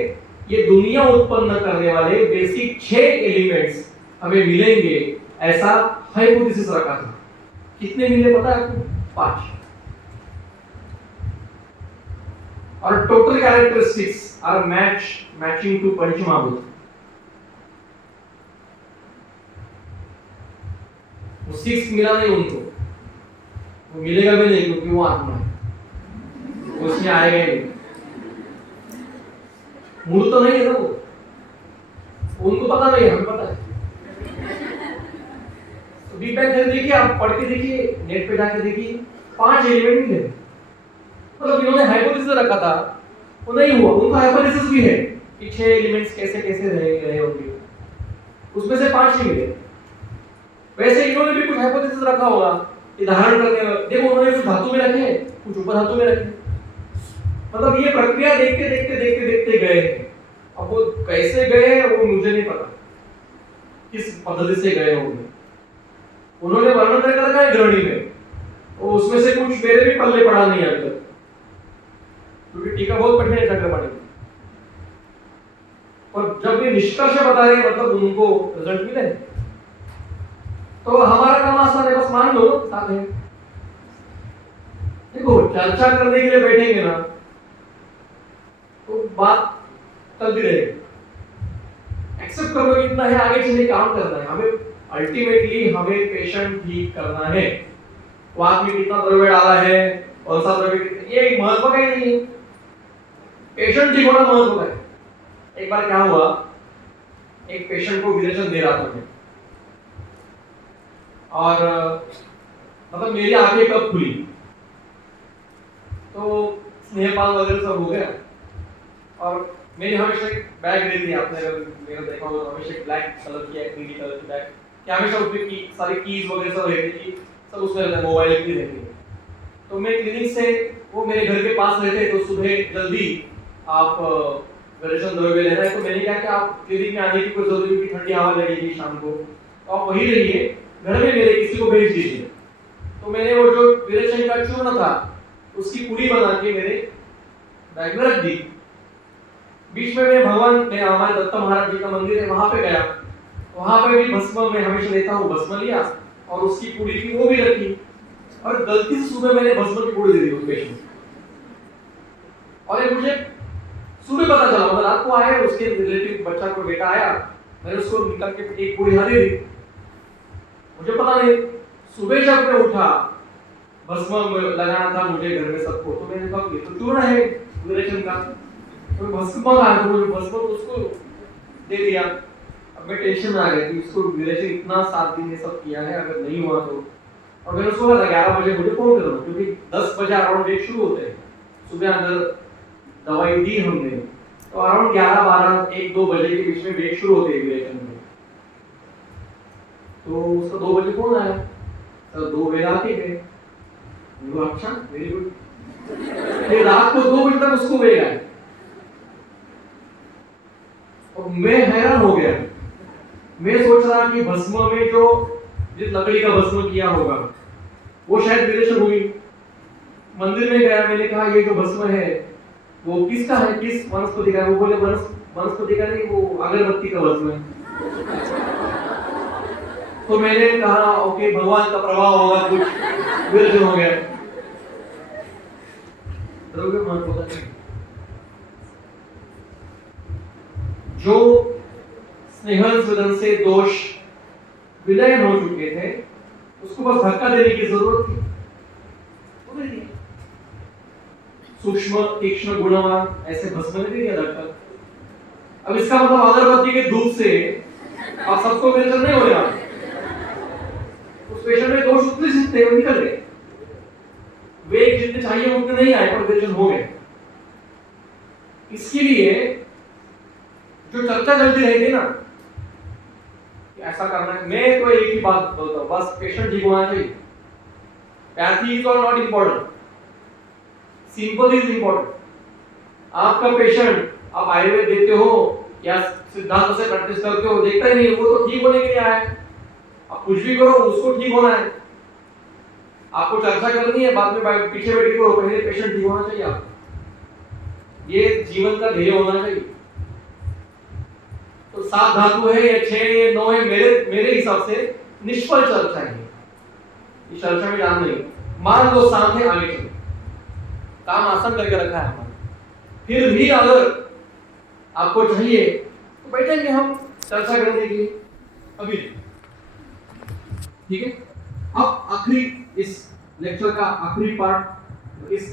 ये दुनिया उत्पन्न करने वाले बेसिक 6 एलिमेंट्स हमें मिलेंगे ऐसा हाइपोथेसिस रखा था। कितने मिले पता है आपको? 5। और total characteristics are matching to panchamahabhuta. वो 6 मिला नहीं उनको, वो मिलेगा भी नहीं क्योंकि वो आत्मा है, उसमें आएगा ही नहीं। मूल तो नहीं है ना वो, उनको पता नहीं, हमें पता है। तो बिग बैंग थ्योरी देखिए, आप पढ़ के देखिए, नेट पे जाके देखिए, 5 एलिमेंट मिले। मतलब इन्होंने हाइपोथेसिस रखा था, वो नहीं हुआ। उनका हाइपोथेसिस भी है कि 6 एलिमेंट्स कैसे कैसे रहे होंगे, उसमें से 5 ही मिले। वैसे इन्होंने भी कुछ हाइपोथेसिस रखा होगा कि धारण करने, देखो उन्होंने कुछ धातु में रखे, कुछ ऊपर धातु में रखे। मतलब ये प्रक्रिया देखते देखते देखते देखते गए। अब वो कैसे गए वो मुझे नहीं पता, किस पद्धति से गए होंगे। उन्होंने वर्णन करके रखा है ग्रहणी में, और उसमें से कुछ मेरे भी पल्ले पड़ा नहीं अभी तक, क्योंकि टीका बहुत कठिन है चक्रपाणी। और जब ये निष्कर्ष बता रहे मतलब उनको रिजल्ट मिले, तो हमारा काम आसान है, बस मान लो साथ है। देखो चर्चा करने के लिए बैठेंगे ना तो बात चलती रहेगी। एक्सेप्ट करो इतना है, आगे चलिए काम करना है हमें। अल्टीमेटली हमें पेशेंट ठीक करना है। वो आदमी कितना द्रव्य डाला है और सब द्रव्य, ये महत्व का ही नहीं है। पेशेंट ठीक होना महत्व का है। एक बार क्या हुआ, एक पेशेंट को विरेचन दे रहा था मैं, और मतलब मेरी आंखें कब खुली तो स्नेहपान वगैरह सब हो गया। और मेरी हमेशा एक बैग रहती है, आपने अगर मेरा देखा हो तो हमेशा एक ब्लैक कलर की नीली कलर की बैग, क्या हमेशा उसमें की सारी कीज वगैरह सब रहती थी, सब उसमें रहता है, मोबाइल की रहती है। तो मैं क्लिनिक से, वो मेरे घर के पास रहते, तो सुबह जल्दी आप विरेचन द्रव्य लेना है, तो मैंने क्या कि आप क्लिनिक में आने की कोई जरूरत नहीं, ठंडी हवा लगेगी शाम को, तो आप वहीं रहिए, घर में मेरे किसी को भेज दीजिए। तो मैंने वो जो विरेचन का चूर्ण था उसकी पूरी बना के मेरे बैग में रख दी। बीच में मैं भगवान में, हमारे दत्ता महाराज जी का मंदिर है, वहां पे गया। वहां पे भी भस्म मैं हमेशा लेता हूँ, भस्म लिया और उसकी पूरी थी वो भी रखी, और गलती से सुबह मैंने भस्म की पूरी दे दी उस पेशेंट को। और ये मुझे सुबह पता चला, मतलब रात को आया, उसके रिलेटिव बच्चा को बेटा आया, मैंने उसको निकाल के एक पूरी दे दी, मुझे पता नहीं। सुबह जब मैं उठा, भस्म लगाना था मुझे घर में सबको, तो मैंने कहा ये तो चूर्ण है विरेचन का, तो भस्म मंगाया, तो मुझे भस्म उसको दे दिया। अब मैं टेंशन में आ गया कि इसको विरेचन इतना 7 दिन ये सब किया है, अगर नहीं हुआ तो। और मैंने उसको कहा 11 बजे मुझे फोन करना, क्योंकि 10 बजे अराउंड वेट शुरू होते हैं। सुबह अंदर दवाई दी हमने, तो अराउंड 11, 12, 1, 2 बजे के बीच में वेट शुरू होते हैं विरेचन में। तो उसका 2 बजे फोन आया, तो 2 बजे आके गए। अच्छा वेरी गुड। फिर रात को 2 बजे तक उसको वेग आया, और मैं हैरान हो गया। मैं सोच रहा कि भस्म में जो जिस लकड़ी का भस्म किया होगा वो शायद विरेचन हुई। मंदिर में गया, मैंने कहा ये जो भस्म है वो किसका है, किस वनस्पति का है? वो बोले वनस्पति का नहीं, वो अगरबत्ती का भस्म है। तो मैंने कहा ओके, भगवान का प्रभाव होगा, कुछ विरेचन हो गया। द्रव्य महत्व का जो स्नेहल स्वेदन से दोष विलयन हो चुके थे, उसको बस धक्का देने की जरूरत थी, वो दे दिया। सूक्ष्म तीक्ष्ण गुणवान ऐसे भस्म ने दे दिया धक्का। अब इसका मतलब अगरबत्ती के धूप से आप सबको विरेचन नहीं हो रहा, उस पेशेंट में दोष उतने जितने वो निकल गए, वेग जितने चाहिए उतने नहीं आए, पर विरेचन हो गए। इसके लिए जो चर्चा चलती रहती है ना, ऐसा करना है, मैं तो एक ही बात बोलता हूँ, बस पेशेंट ठीक होना चाहिए। Pathy is not important, simple is important. आपका पेशेंट आप आयुर्वेद देते हो या सिद्धांत से प्रैक्टिस करते हो, देखता ही नहीं, वो तो ठीक होने के लिए आया है। आप कुछ भी करो, उसको ठीक होना है। आपको चर्चा करनी है, बाद में पीछे बैठ के करो, पहले पेशेंट ठीक होना चाहिए आपको। ये जीवन का ध्येय होना चाहिए। तो 7 धातु है या 6 या 9 है, मेरे हिसाब से निष्फल चर्चा है। इस चर्चा में जान नहीं, मान लो 7 है, आगे चलो, काम आसान करके रखा है हमारा। फिर भी अगर आपको चाहिए तो बैठेंगे हम चर्चा करने के लिए अभी, ठीक है। अब आखिरी, इस लेक्चर का आखिरी पार्ट, इस